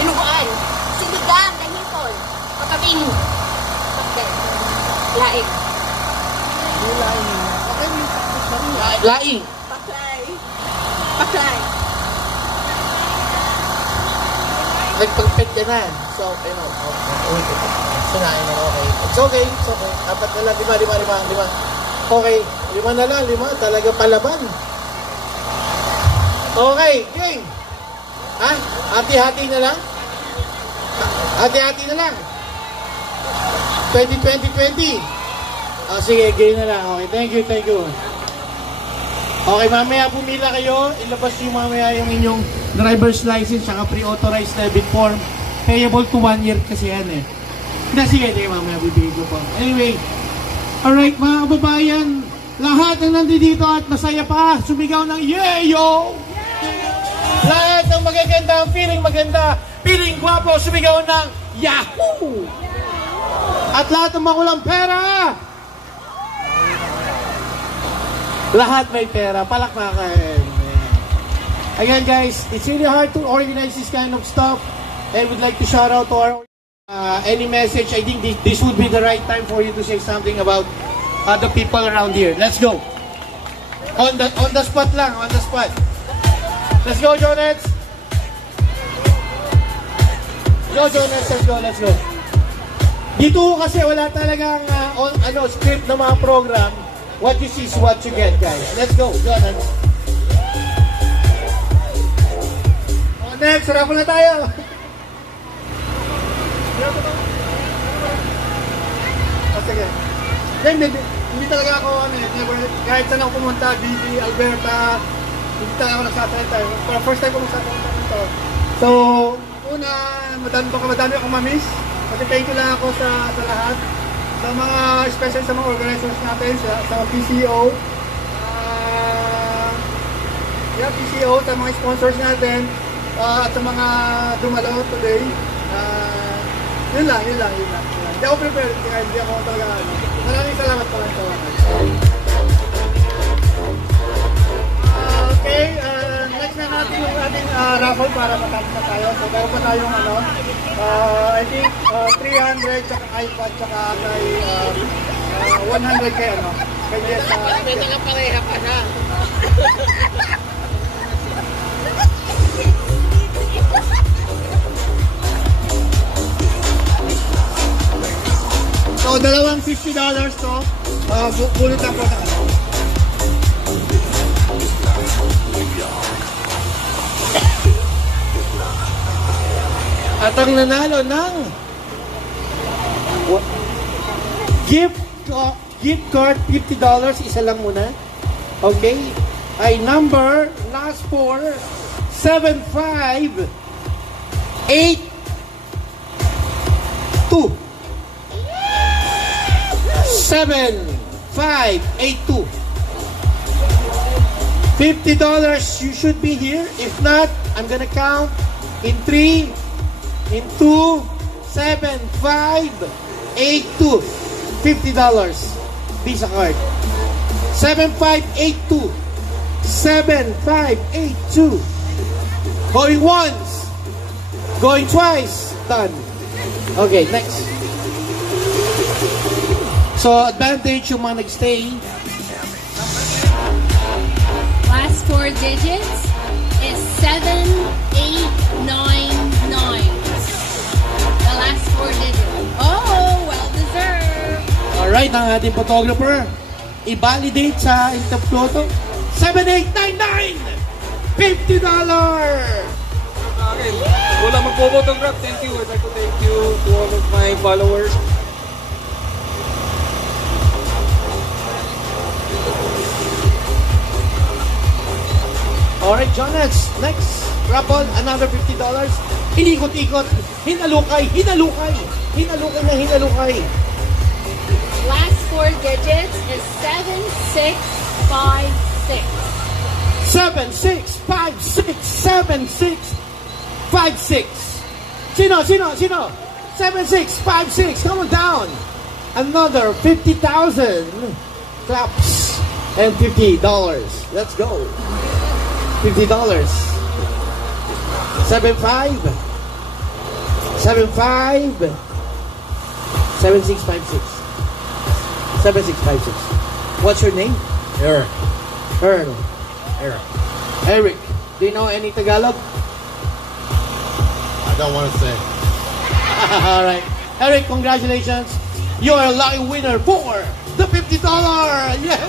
Dinuguan. Sinigang. Dahipon. Papabing. Pakbet. Laing. Laing. Paklay. Paklay. Nagpagpet ka na. So, sinain mo, okay. It's okay. Apat na lang, lima. Okay, 5 na lang, 5. Talaga palaban. Okay, game. Ha? Hati-hati na lang? Hati-hati na lang. 20. Oh, sige, game na lang. Okay, thank you. Okay, mamaya pumila kayo. Ilabas nyo mamaya yung inyong driver's license saka pre-authorized debit form. Payable to 1 year kasi yan eh. Hindi, sige, mamaya bibigay ko pa. Anyway, alright mga kababayan, lahat na nandito at masaya pa, sumigaw ng yeyo! Lahat ng magaganda, feeling maganda, feeling gwapo, sumigaw ng yahoo! At lahat ng makulang pera, lahat may pera, palakpakan. Again guys, it's really hard to organize this kind of stuff, and we'd like to shout out to our any message. I think this would be the right time for you to say something about the people around here. Let's go. On the spot lang, on the spot. Let's go, Jonets. Go, Jonets, let's go. Dito kasi wala talagang script na mga program. What you see is what you get, guys. Let's go, Jonets. Next, raffle na tayo. Sige. Hindi talaga ako, kahit saan ako pumunta, BB, Alberta, hindi talaga ako nagsasalita. First time ko nagsasalita nito. So, una, madami akong mamiss. Kasi thank you lang ako sa lahat. Sa mga, especially sa mga organizers natin, sa PCO. PCO, sa mga sponsors natin, at sa mga dumalo today. Yun lang. Hindi ako prepared, kaya hindi ako talaga ano. Maraming salamat pala sa wakas. Okay, next na natin yung ating raffle para matapos na tayo. So, meron pa tayong ano, I think 300, tsaka iPad, tsaka kay 100 kay ano. Kay Jess. May mga pareha pa na. So, dalawang $50 to. Bulot lang po na ano. At ang nanalo ng gift card $50, isa lang muna. Okay? Ay number last 4 7582 7582 $50, you should be here. If not, I'm gonna count in 3, in 2, 7, 5, 8, 2. $50 Visa card. 7582 7582. Going once, going twice. Done. Okay, next. So, advantage yung mga nagstay. Last 4 digits is 7899. The last 4 digits. Oh, well deserved. Alright, ang ating photographer. I-validate sa Interploto. 7899! $50! Okay. Wala magpo-photograph. Thank you. I'd like to thank you to all of my followers. Alright, Jonas. Next. Raffle, another $50. Inikot-ikot. Hinalukay. Hinalukay. Hinalukay na hinalukay. Last 4 digits is 7656. 7656. Sino? 7656. Come on down. Another 50,000 claps and $50. Let's go. $50. 75. 7656. 7656. What's your name? Eric. Earl. Eric. Do you know any Tagalog? I don't want to say. Alright. Eric, congratulations. You are a lucky winner for the $50. Yeah.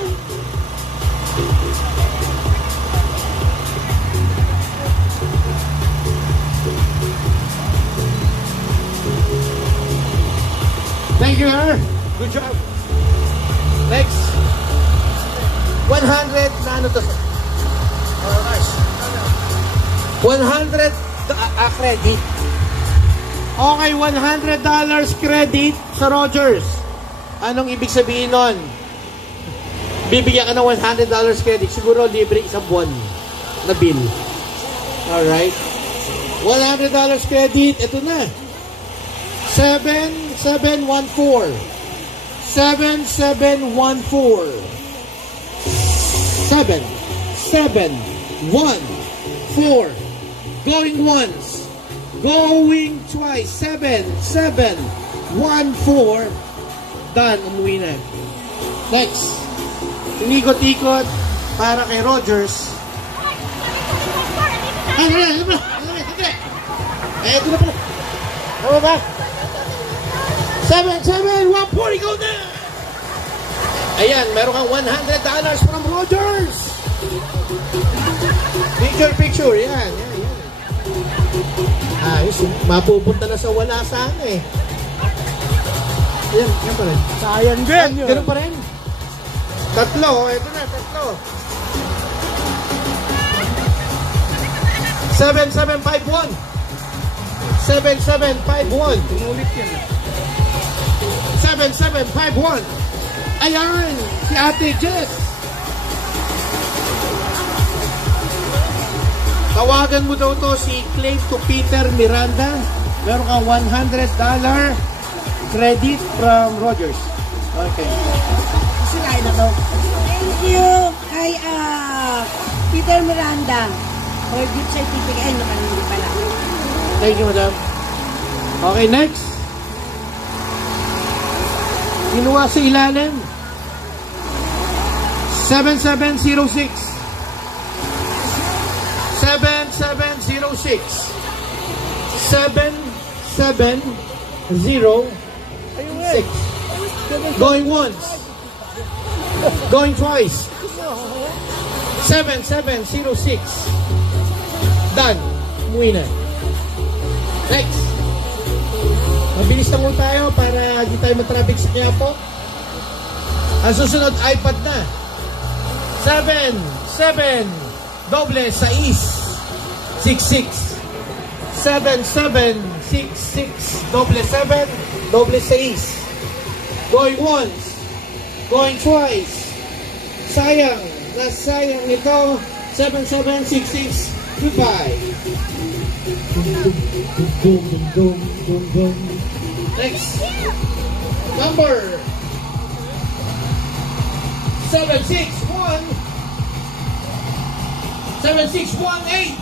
Thank you, Eric. Good job. Next. 100 na ano to? Alright. 100 credit. Okay, $100 credit sa Rogers. Anong ibig sabihin nun? Bibigyan ka ng $100 credit. Siguro libre isang buwan na bill. Alright. $100 credit. Ito na. 7714. 7714. 7714. Going once. Going twice. 7714. Done. Umuwi na. Next. Inikot-ikot para kay Rogers. Ito na pala. Ano ba? 7714. Go na! Ayan, meron kang $100 from Rogers. Picture. Yan. Ayos. Mapupunta na sa wala sana eh. Yan pa rin. Sayang din yun. Ganun pa rin. Tatlo. Ito na, tatlo. 7751. 7751. Tumulit yan. 7751. Ayan, si Ate Jess. Tawagan mo daw to si Claim to Peter Miranda. meron kang $100 credit from Rogers. Okay. Sinain na to. Thank you kay Peter Miranda for gift certificate. Ay, nakalindi pala. Thank you, madam. Okay, next. Kinuha sa ilalim. 7706. 7706. 7706. Going once. Going twice. 7706. Done. Umuwi na. Next. Mabilis na muna tayo para di tayo matraffic sa Quiapo. Ang susunod, iPad na. 7, 7, doble, 6, 66. 7, 7, 6, 6, doble 7, doble 6. Going once. Going twice. Sayang. Nasayang ito. 7, 7, 6, 6, goodbye. Next. Number 7618. 7618.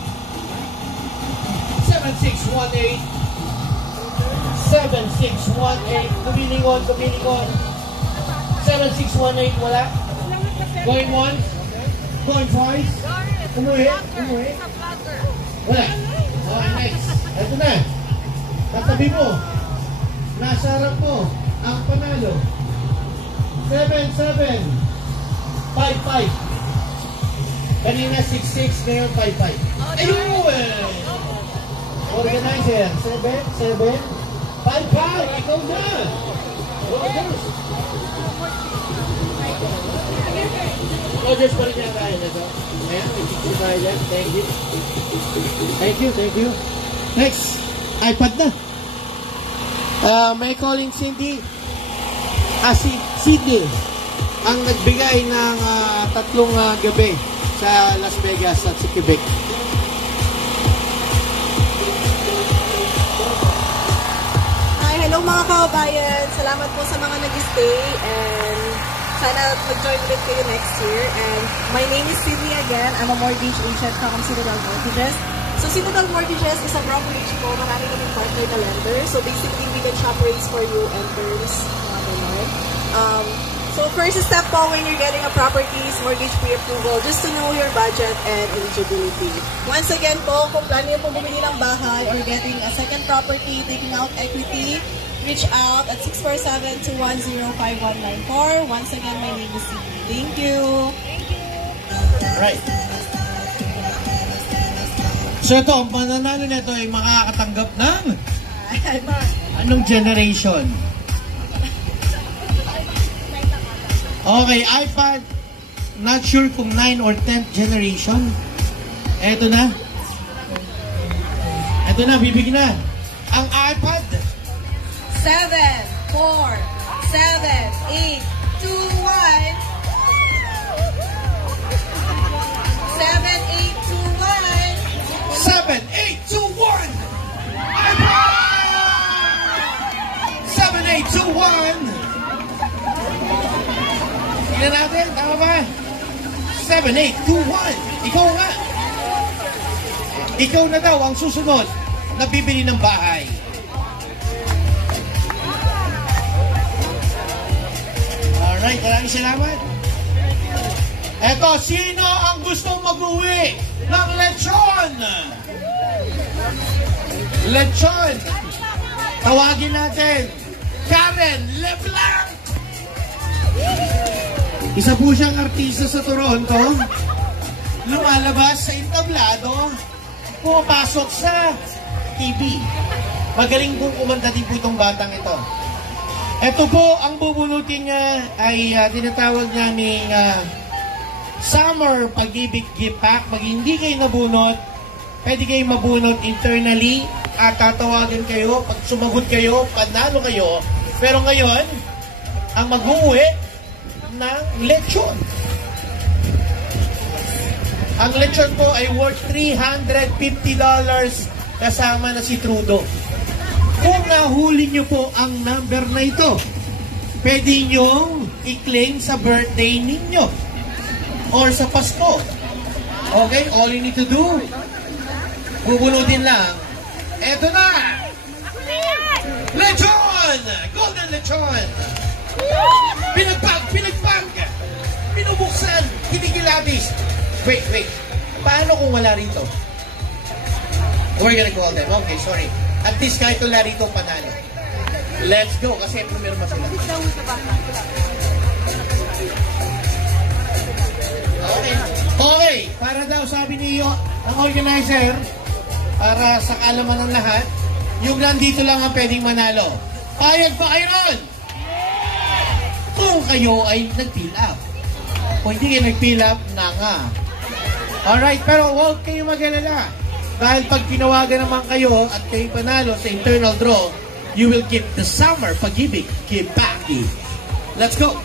7618. 7618. Kumilingon, kumilingon. 7618, wala. Going once. Going twice. Umuwi, umuwi. Wala. Okay, next. Ito na. Katabi mo. Nasa harap mo. Ang panalo. 7-7. 5-5. Kanina 6-6. Ngayon 5-5. Ayun! Organizer. 7-7. 5-5. Ikaw na. Rogers pa rin yan tayo na ito. Ayan, may tayo dyan. Thank you. Thank you, thank you. Next, iPad na. May calling Cindy. Sydney ang nagbigay ng 3 gabi sa Las Vegas at sa Quebec. Hi, hello mga kababayan. Salamat po sa mga nag-stay and sana mag-join ulit kayo next year. And my name is Sydney again. I'm a mortgage agent from Citadel Mortgages. So Citadel Mortgages is a brokerage po. Marami kaming partner na lender. So basically, we can shop rates for you and terms. So first step po when you're getting a property is mortgage pre-approval, just to know your budget and eligibility. Once again po, kung plano nyo po bumili ng bahay or getting a second property, taking out equity, reach out at 647-210-5194. Once again, my name is Cindy. Thank you. Right. So ito, ang mananalo nito ay makakatanggap ng anong generation? Okay, iPad. Not sure kung 9 or 10th generation. Eto na. Eto na, bibigyan na. Ang iPad. 7, 4, 7, 8, 2, 1. 7, 8, 2, 1. 7, 8, 2, 1. Tingnan natin, tama ba? 7, 8, 2, 1. Ikaw nga. Ikaw na daw ang susunod na bibili ng bahay. Alright, maraming salamat. Eto, sino ang gustong mag-uwi ng lechon? Lechon. Tawagin natin, Karen Leblanc. Isa po siyang artista sa Toronto. Lumalabas sa entablado. Pumapasok sa TV. Magaling pong kumanta din po itong batang ito. Ito po, ang bubunutin niya ay tinatawag naming Summer Pag-ibig Gift Pack. Pag hindi kayo nabunot, pwede kayo mabunot internally at tatawagan kayo. Pag sumagot kayo, panalo kayo. Pero ngayon, ang mag-uwi ng lechon. Ang lechon po ay worth $350 kasama na si Trudeau. Kung nahuli nyo po ang number na ito, pwede nyong i-claim sa birthday ninyo or sa Pasko. Okay? All you need to do, bubunutin lang. Eto na! Lechon! Golden lechon! Pinagpag! Pinubuksan! Kinikilabis! Wait. Paano kung wala rito? We're gonna call them. Okay, sorry. At least kahit wala rito, panalo. Let's go, kasi pumirma sila. Okay, para daw sabi niyo ang organizer, para sa kaalaman ng lahat, yung nandito lang ang pwedeng manalo. Payag pa kayo ron? Kung kayo ay nag-fill up. Kung hindi kayo nag-fill up, na nga. Alright, pero huwag kayo mag-alala. Dahil pag tinawagan naman kayo at kayo panalo sa internal draw, you will get the summer pag-ibig. Give back. Let's go.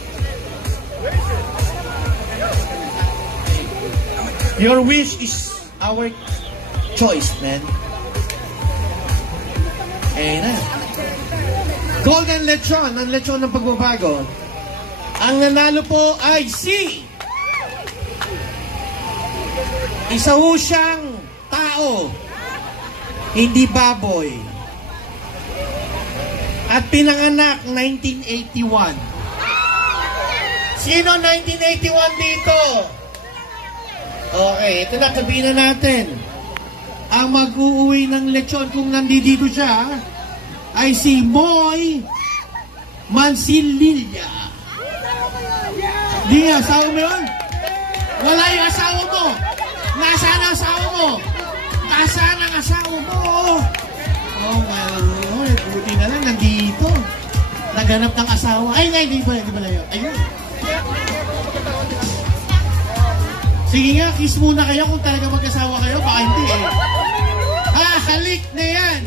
Your wish is our choice, man. Ayan na. Golden lechon, ang lechon ng pagbabago. Ang nanalo po ay si isa ho siyang tao, hindi baboy. At pinanganak 1981. Sino 1981 dito? Okay, ito na, sabihin na natin. Ang mag-uuwi ng lechon kung nandito siya ay si Moy Mansililla. Di, asawa mo yun? Wala yung asawa mo. Nasaan ang asawa mo? Nasaan ang asawa mo? Oh my Lord, buti na lang nandito. Naghanap ng asawa. Ay, hindi ba yun? Ayun. Sige nga, kiss muna kayo kung talaga mag-asawa kayo. Baka hindi eh. Halik na yan.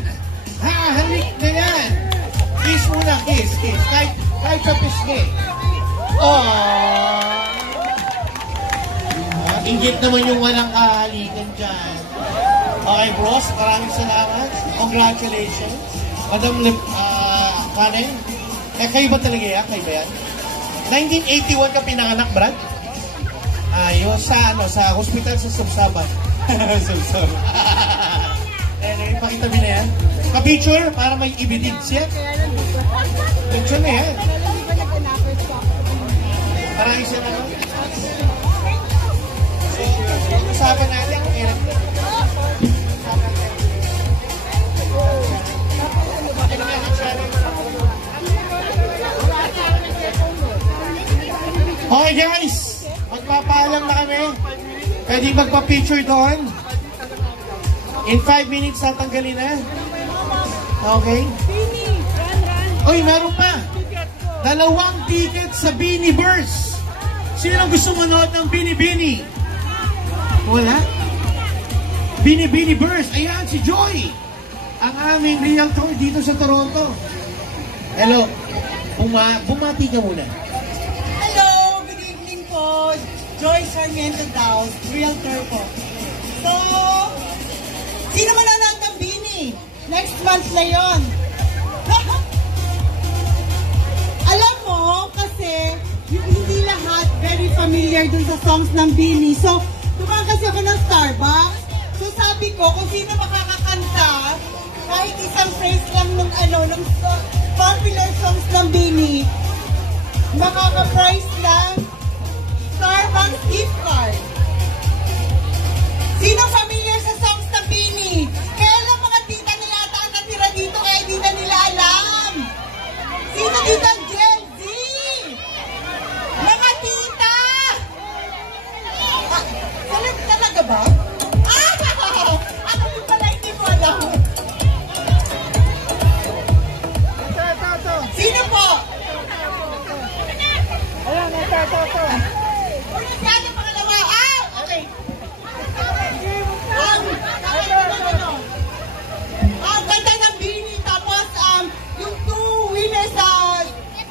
Halik na yan. Kiss muna, kiss. Kahit sa pisngi. Inggit naman yung walang kahalikan dyan. Okay, bros, maraming salamat. Congratulations. Madam Kane, kayo ba talaga yan? Kayo ba yan? 1981 ka pinanganak, Brad? Ayos, sa hospital sa Subsaba. Subsaba. Anyway, pakita mo na yan. Pa-picture para may evidence yan. Picture na yan. Maraming salamat. So, usapan natin kung ilan. Okay guys, magpapaalam na kami. Pwede magpa-picture doon. In 5 minutes tatanggalin na. Okay? Oy, meron pa. 2 tickets sa Bini Burst. Sino gusto manood ng Bini? Wala? Bini Burst. Ayan, si Joy. Ang aming realtor dito sa Toronto. Hello. Bumati ka muna. Hello, good evening po. Joy Sarmiento Daos, realtor po. So, sino manonood ng Bini? Next month na yon. Alam mo, kasi hindi lahat very familiar dun sa songs ng Bini. So, dumaan kasi ako ng Starbucks. So, sabi ko, kung sino makakakanta, kahit isang phrase lang ng popular songs ng Bini, makaka-price lang Starbucks gift card. Sino familiar sa songs ng Bini? Kaya lang mga tita nila ata ang natira dito, kaya di na nila alam. Sino dito ang Gen Z? Mga tita! Salit talaga ba? Ako din pala hindi mo alam. Sino po? Ayan, ito. Ano pangalawa? Okay. Ang ganda ng Bini. Tapos, yung 2 winners sa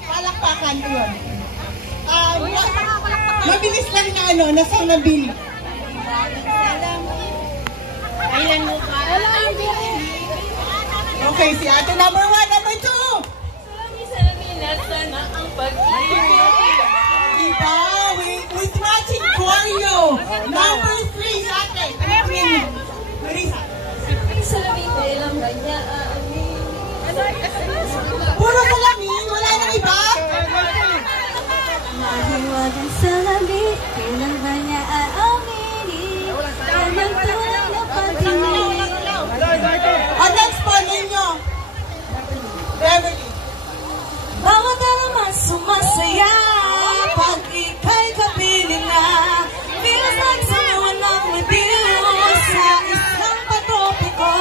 palakpakan yun. Mabilis lang na na song ng Bini. Kailan mo ka? Okay. Okay, si ate number 1, number 2. Salamin at sana ang pag-ibig. Diba? With matching choreo. Number 3, si ate. Ano po yun? Marisa. Salamin kailang kanya amin. Puro salamin, wala nang iba. Mahiwagang salamin kailang kanya aaminin. Kailang tunay na pag-ibig. Next po, ninyo. Beverly. Bawat alaman sumasaya pag ika'y kapiling na. Feels like someone I'm with you sa isang patropiko.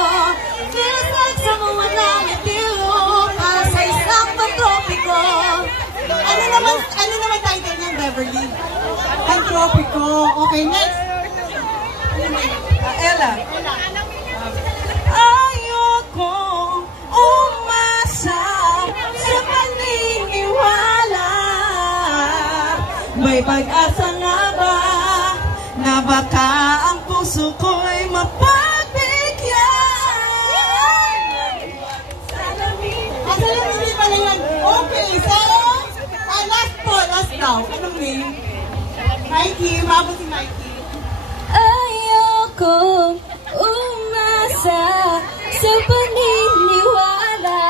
Feels like someone I'm with you para sa isang patropiko. Ano naman title ng Beverly? Antropico. Okay, next. Ella. Ayokong umasa sa paniniwala. May pag-asa nga ba na baka ang puso ko'y mapagbigyan? Salamin. Salamin din pala yan. Okay, so, last daw. Anong name? Mikey, umabot si Mikey. Ayokong umasa sa paniniwala.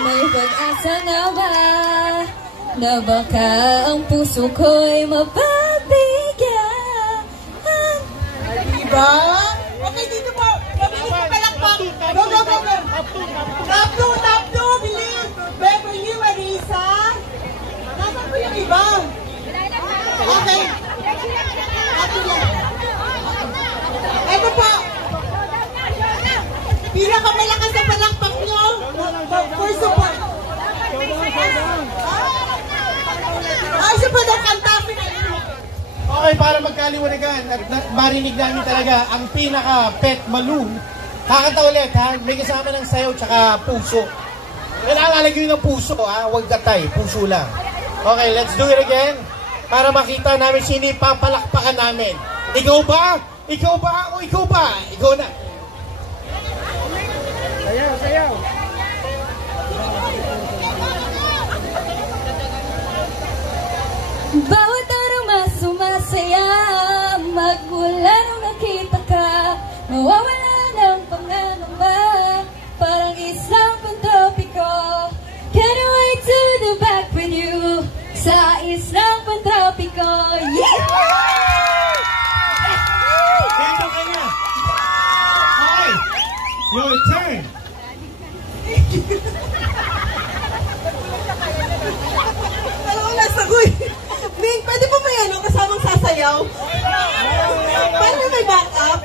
May pag-asa nga ba na baka ang puso ko'y mapagbigyan? Diba? Okay, dito po. Mabilis po palakpak. Go, go, go, go. Top 2, bilis. Beverly, Marisa. Nasaan po yung iba? Okay. Ito po. Pinakamalakas na palakpak nyo. For support. Ay, support ang kantapin. Okay, para magkaliwanagan at marinig namin talaga ang pinaka-pet Malun. Kakanta ulit ha, may kasama ng sayaw tsaka puso. Kailangan lalagyan ng puso ha, huwag datay, puso lang. Okay, let's do it again. Para makita namin sino yung papalakpakan namin. Ikaw ba? Ikaw ba? O ikaw ba? Ikaw na. Sayaw, sayaw. Bawat aroma sumasaya, magmula nung nakita ka, mawawala ng pangangamba, parang isang pantropiko. Can't wait to the back with you, sa isang pantropiko. Yeah! Ito ka na. Okay, your turn. Dalawang nasa ko eh. Ming, pwede po may ano, kasamang sasayaw? Paano may backup?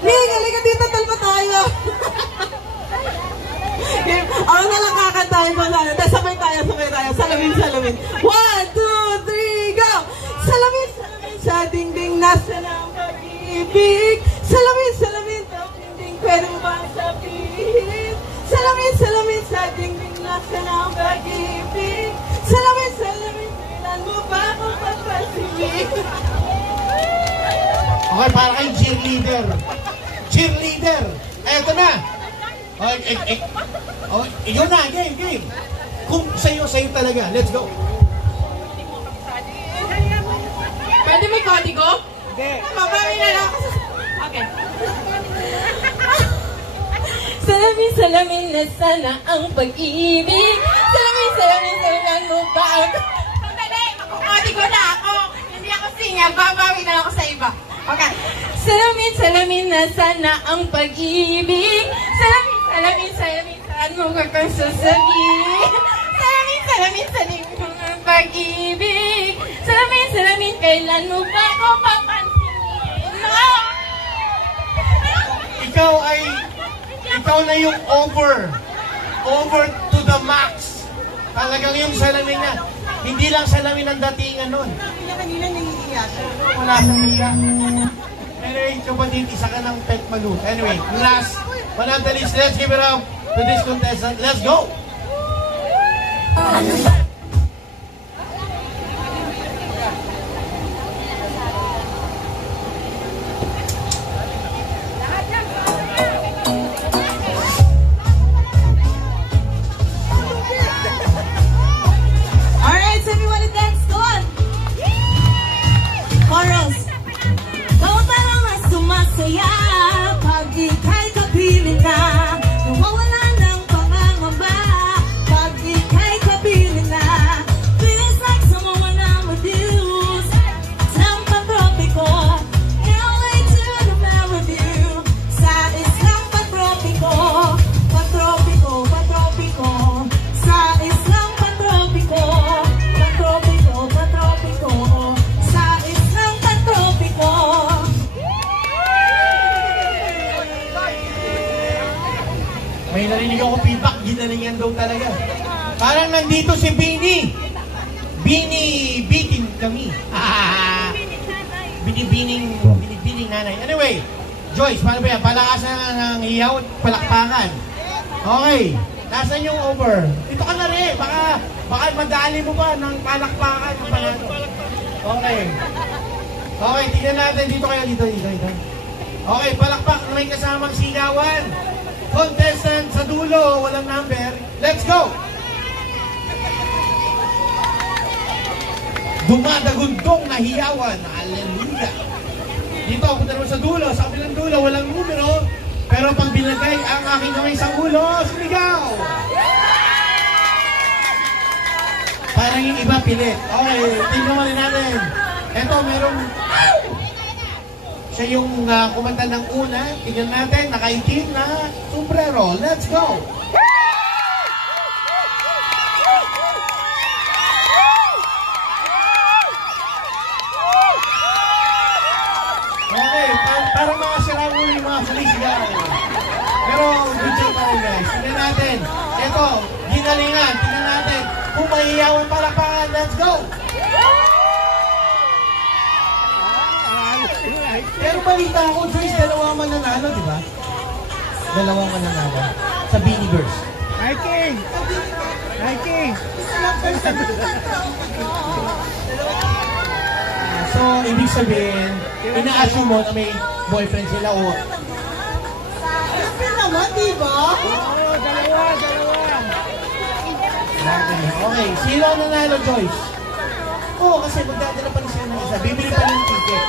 Ming, halika dito, talpa tayo. Ako na lang kakantahin ko sana. Sabay tayo. Salamin, salamin. 1, 2, 3, go! Salamin, salamin sa dingding, nasa ng pag-ibig. Salamin, salamin sa dingding, pwede mo bang sabihin? Salamin, salamin sa dingding, nasa ng pag-ibig. Salamin, salamin, kailan mo ba akong pagpasingin? Okay, para kayong cheerleader. Cheerleader. Eto na. Okay, yun na, game. Kung sa'yo talaga. Let's go. Pwede may kodigo? Hindi. Mabari na lang. Okay. Salamin na sana ang pag-ibig. Salamin kailan mo ba ako? Sandali, makukodigo na ako. Hindi ako singer, babawi na ako sa iba. Okay. Salamin na sana ang pag-ibig. Salamin, saan mo ka kang sasabihin? Salamin ang pag-ibig. Salamin, kailan mo ba ako papansinin? Ikaw na yung over to the max. Talagang yung salamin na, hindi lang salamin ang datingan nun. Kanina nangiiyak. Wala sa hiya. Anyway, kapatid, isa ka ng pet Malun. Anyway, last but not the least, let's give it up to this contestant. Let's go! May narinig ako feedback, ginalingan daw talaga. Parang nandito si Bini. Binibitin kami. Binibining nanay. Anyway, Joyce, paano ba yan? Palakasan ng hiyaw at palakpakan. Okay. Nasaan yung over? Dito ka na rin. Baka madali mo ba ng palakpakan? Okay. Okay, tingnan natin. Dito kayo. Dito. Okay, palakpak. May kasamang sigawan. Contestant sa dulo. Walang number. Let's go! Dumadagundong na hiyawan. Hallelujah! Dito, punta naman sa dulo. Sa kabilang dulo, walang numero. Pero pag binagay ang aking kamay sa ulo, sumigaw! Parang yung iba pilit. Okay, tingnan mo rin natin. Eto, merong... Siya yung kumanta ng una. Tingnan natin, nakaitim na sombrero. Let's go! Okay, parang mga siraw ulo yung mga salisigaw. Pero, good job pa rin guys. Tingnan natin. Ito, ginalingan. Tingnan natin. Kung mahihawan palakpakan, let's go! Pero balita ako, Joyce, dalawang mananalo, di ba? Dalawang mananalo. Sa Biniverse. Hiking! So, ibig sabihin, ina-assume mo na may boyfriend sila o... Siyempre naman, di ba? Oo, dalawa. Okay, sino ang nanalo, Joyce? Oo, kasi magdadala pa rin siya ng isa. Bibili pa rin yung ticket.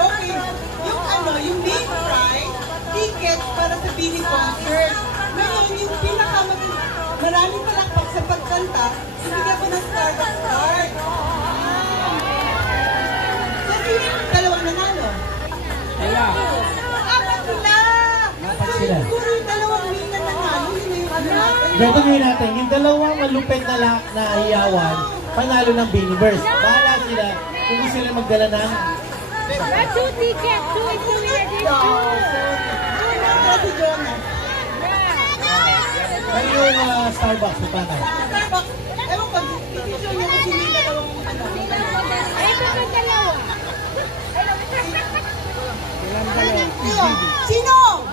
Okay, yung main prize, tickets para sa Bini concert. Ngayon, yung maraming palakpak sa pagkanta, ibigay ko ng Starbucks card. So, sino yung dalawang nanalo? Wala. Apat sila! Sila. Siguro yung dalawang main na nanalo, yun yung ano natin. Ganito ngayon natin, yung dalawang malupit na hiyawan, panalo ng Biniverse. Bahala sila kung gusto sila magdala ng... Two tickets, two tickets. Si Jonas. Ano yung Starbucks na paano? Starbucks, ewan ko, decision niya kung sino yung dalawang ano. Ito ba dalawa? Sino?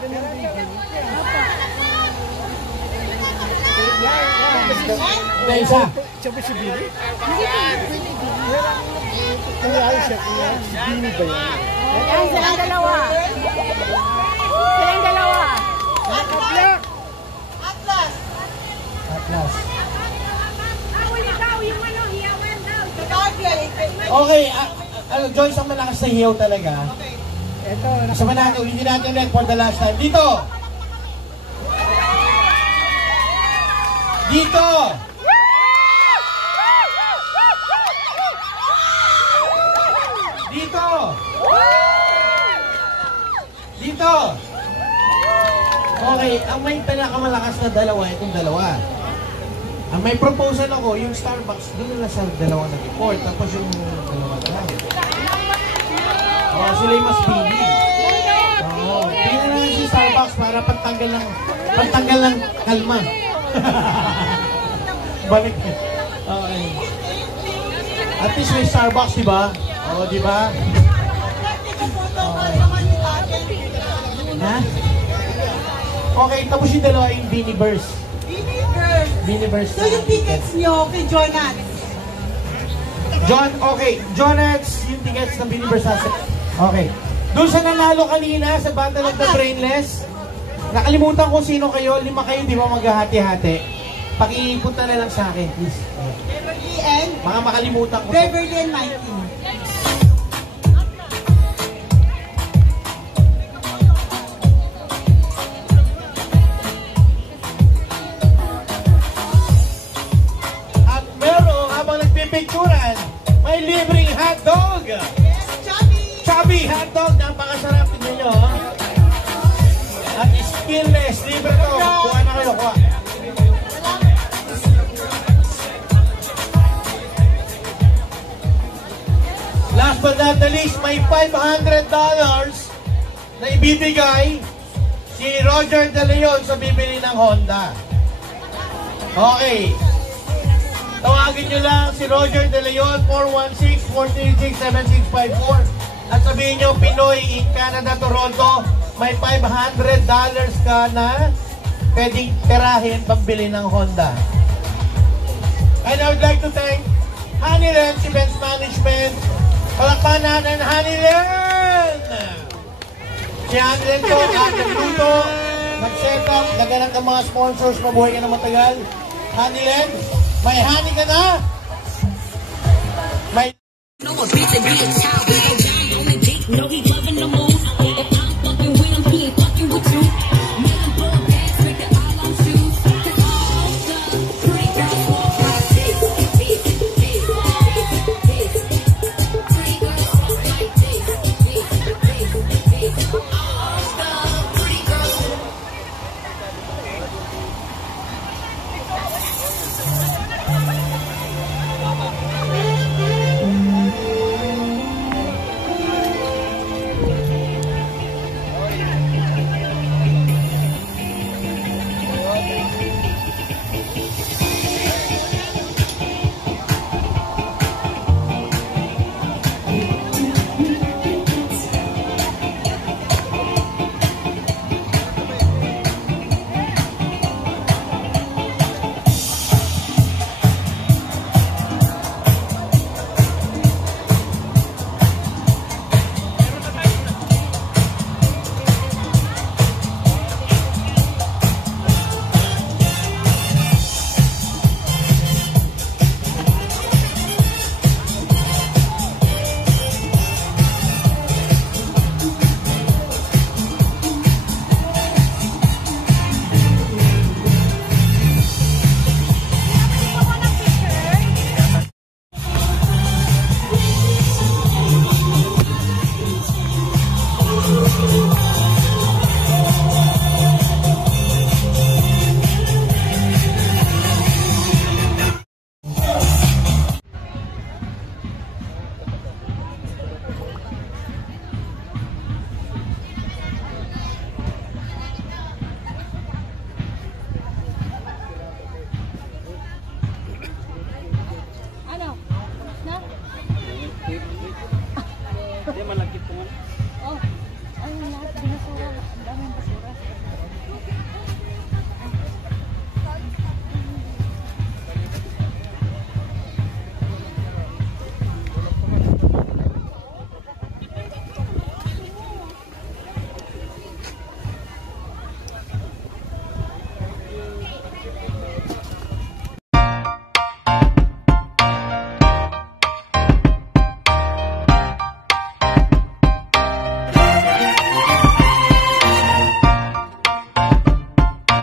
Na isa. Siya ba si Billy? Ay, siya kuya. Si Billy ba yun? Ayan, silang dalawa. Silang dalawa. Atlas. Atlas. Yung ano, hiyawan daw. Okay, Joyce ang malakas na hiyaw talaga. Ito, Kasama natin, ulitin natin ulit for the last time. Dito! Dito! Dito! Dito! Okay, ang may pinakamalakas na dalawa, itong dalawa. Ang may proposal ako, yung Starbucks, doon na sa dalawang nag-report. Tapos yung dalawa na lang. Sila yung mas pili. Tingnan na si Starbucks para pagtanggal ng kalma. Balik. Okay. At least may Starbucks, di ba? Oo, di ba? Ha? Okay, tapos yung dalawa yung Biniverse. Biniverse. So yung tickets nyo kay Jonas. Jonas, yung tickets ng Biniverse. Okay. Doon sa nanalo kanina sa Battle of the Brainless, nakalimutan ko sino kayo. 5 kayo, di ba maghahati-hati? Pakipunta na lang sa akin, please. Beverly and? Baka makalimutan ko. Beverly and Mikey. At meron, habang nagpipicturan, may libreng hotdog. Chubby hotdog, napakasarap. Tignan nyo. At skinless, libre to. Kuha na kayo, kuha. Last but not the least, may $500 na ibibigay si Roger De Leon sa bibili ng Honda. Okay. Tawagin nyo lang si Roger De Leon, 416-436-7654. At sabihin nyo, Pinoy in Canada, Toronto, may $500 ka na pwedeng tirahin pambili ng Honda. And I would like to thank Honeyland Events Management. Palakpan natin, Honeyland! Si Honeyland ko, nagluto, nag-set up, nagalang ka mga sponsors, mabuhay ka na matagal. Honeyland, may honey ka na? May...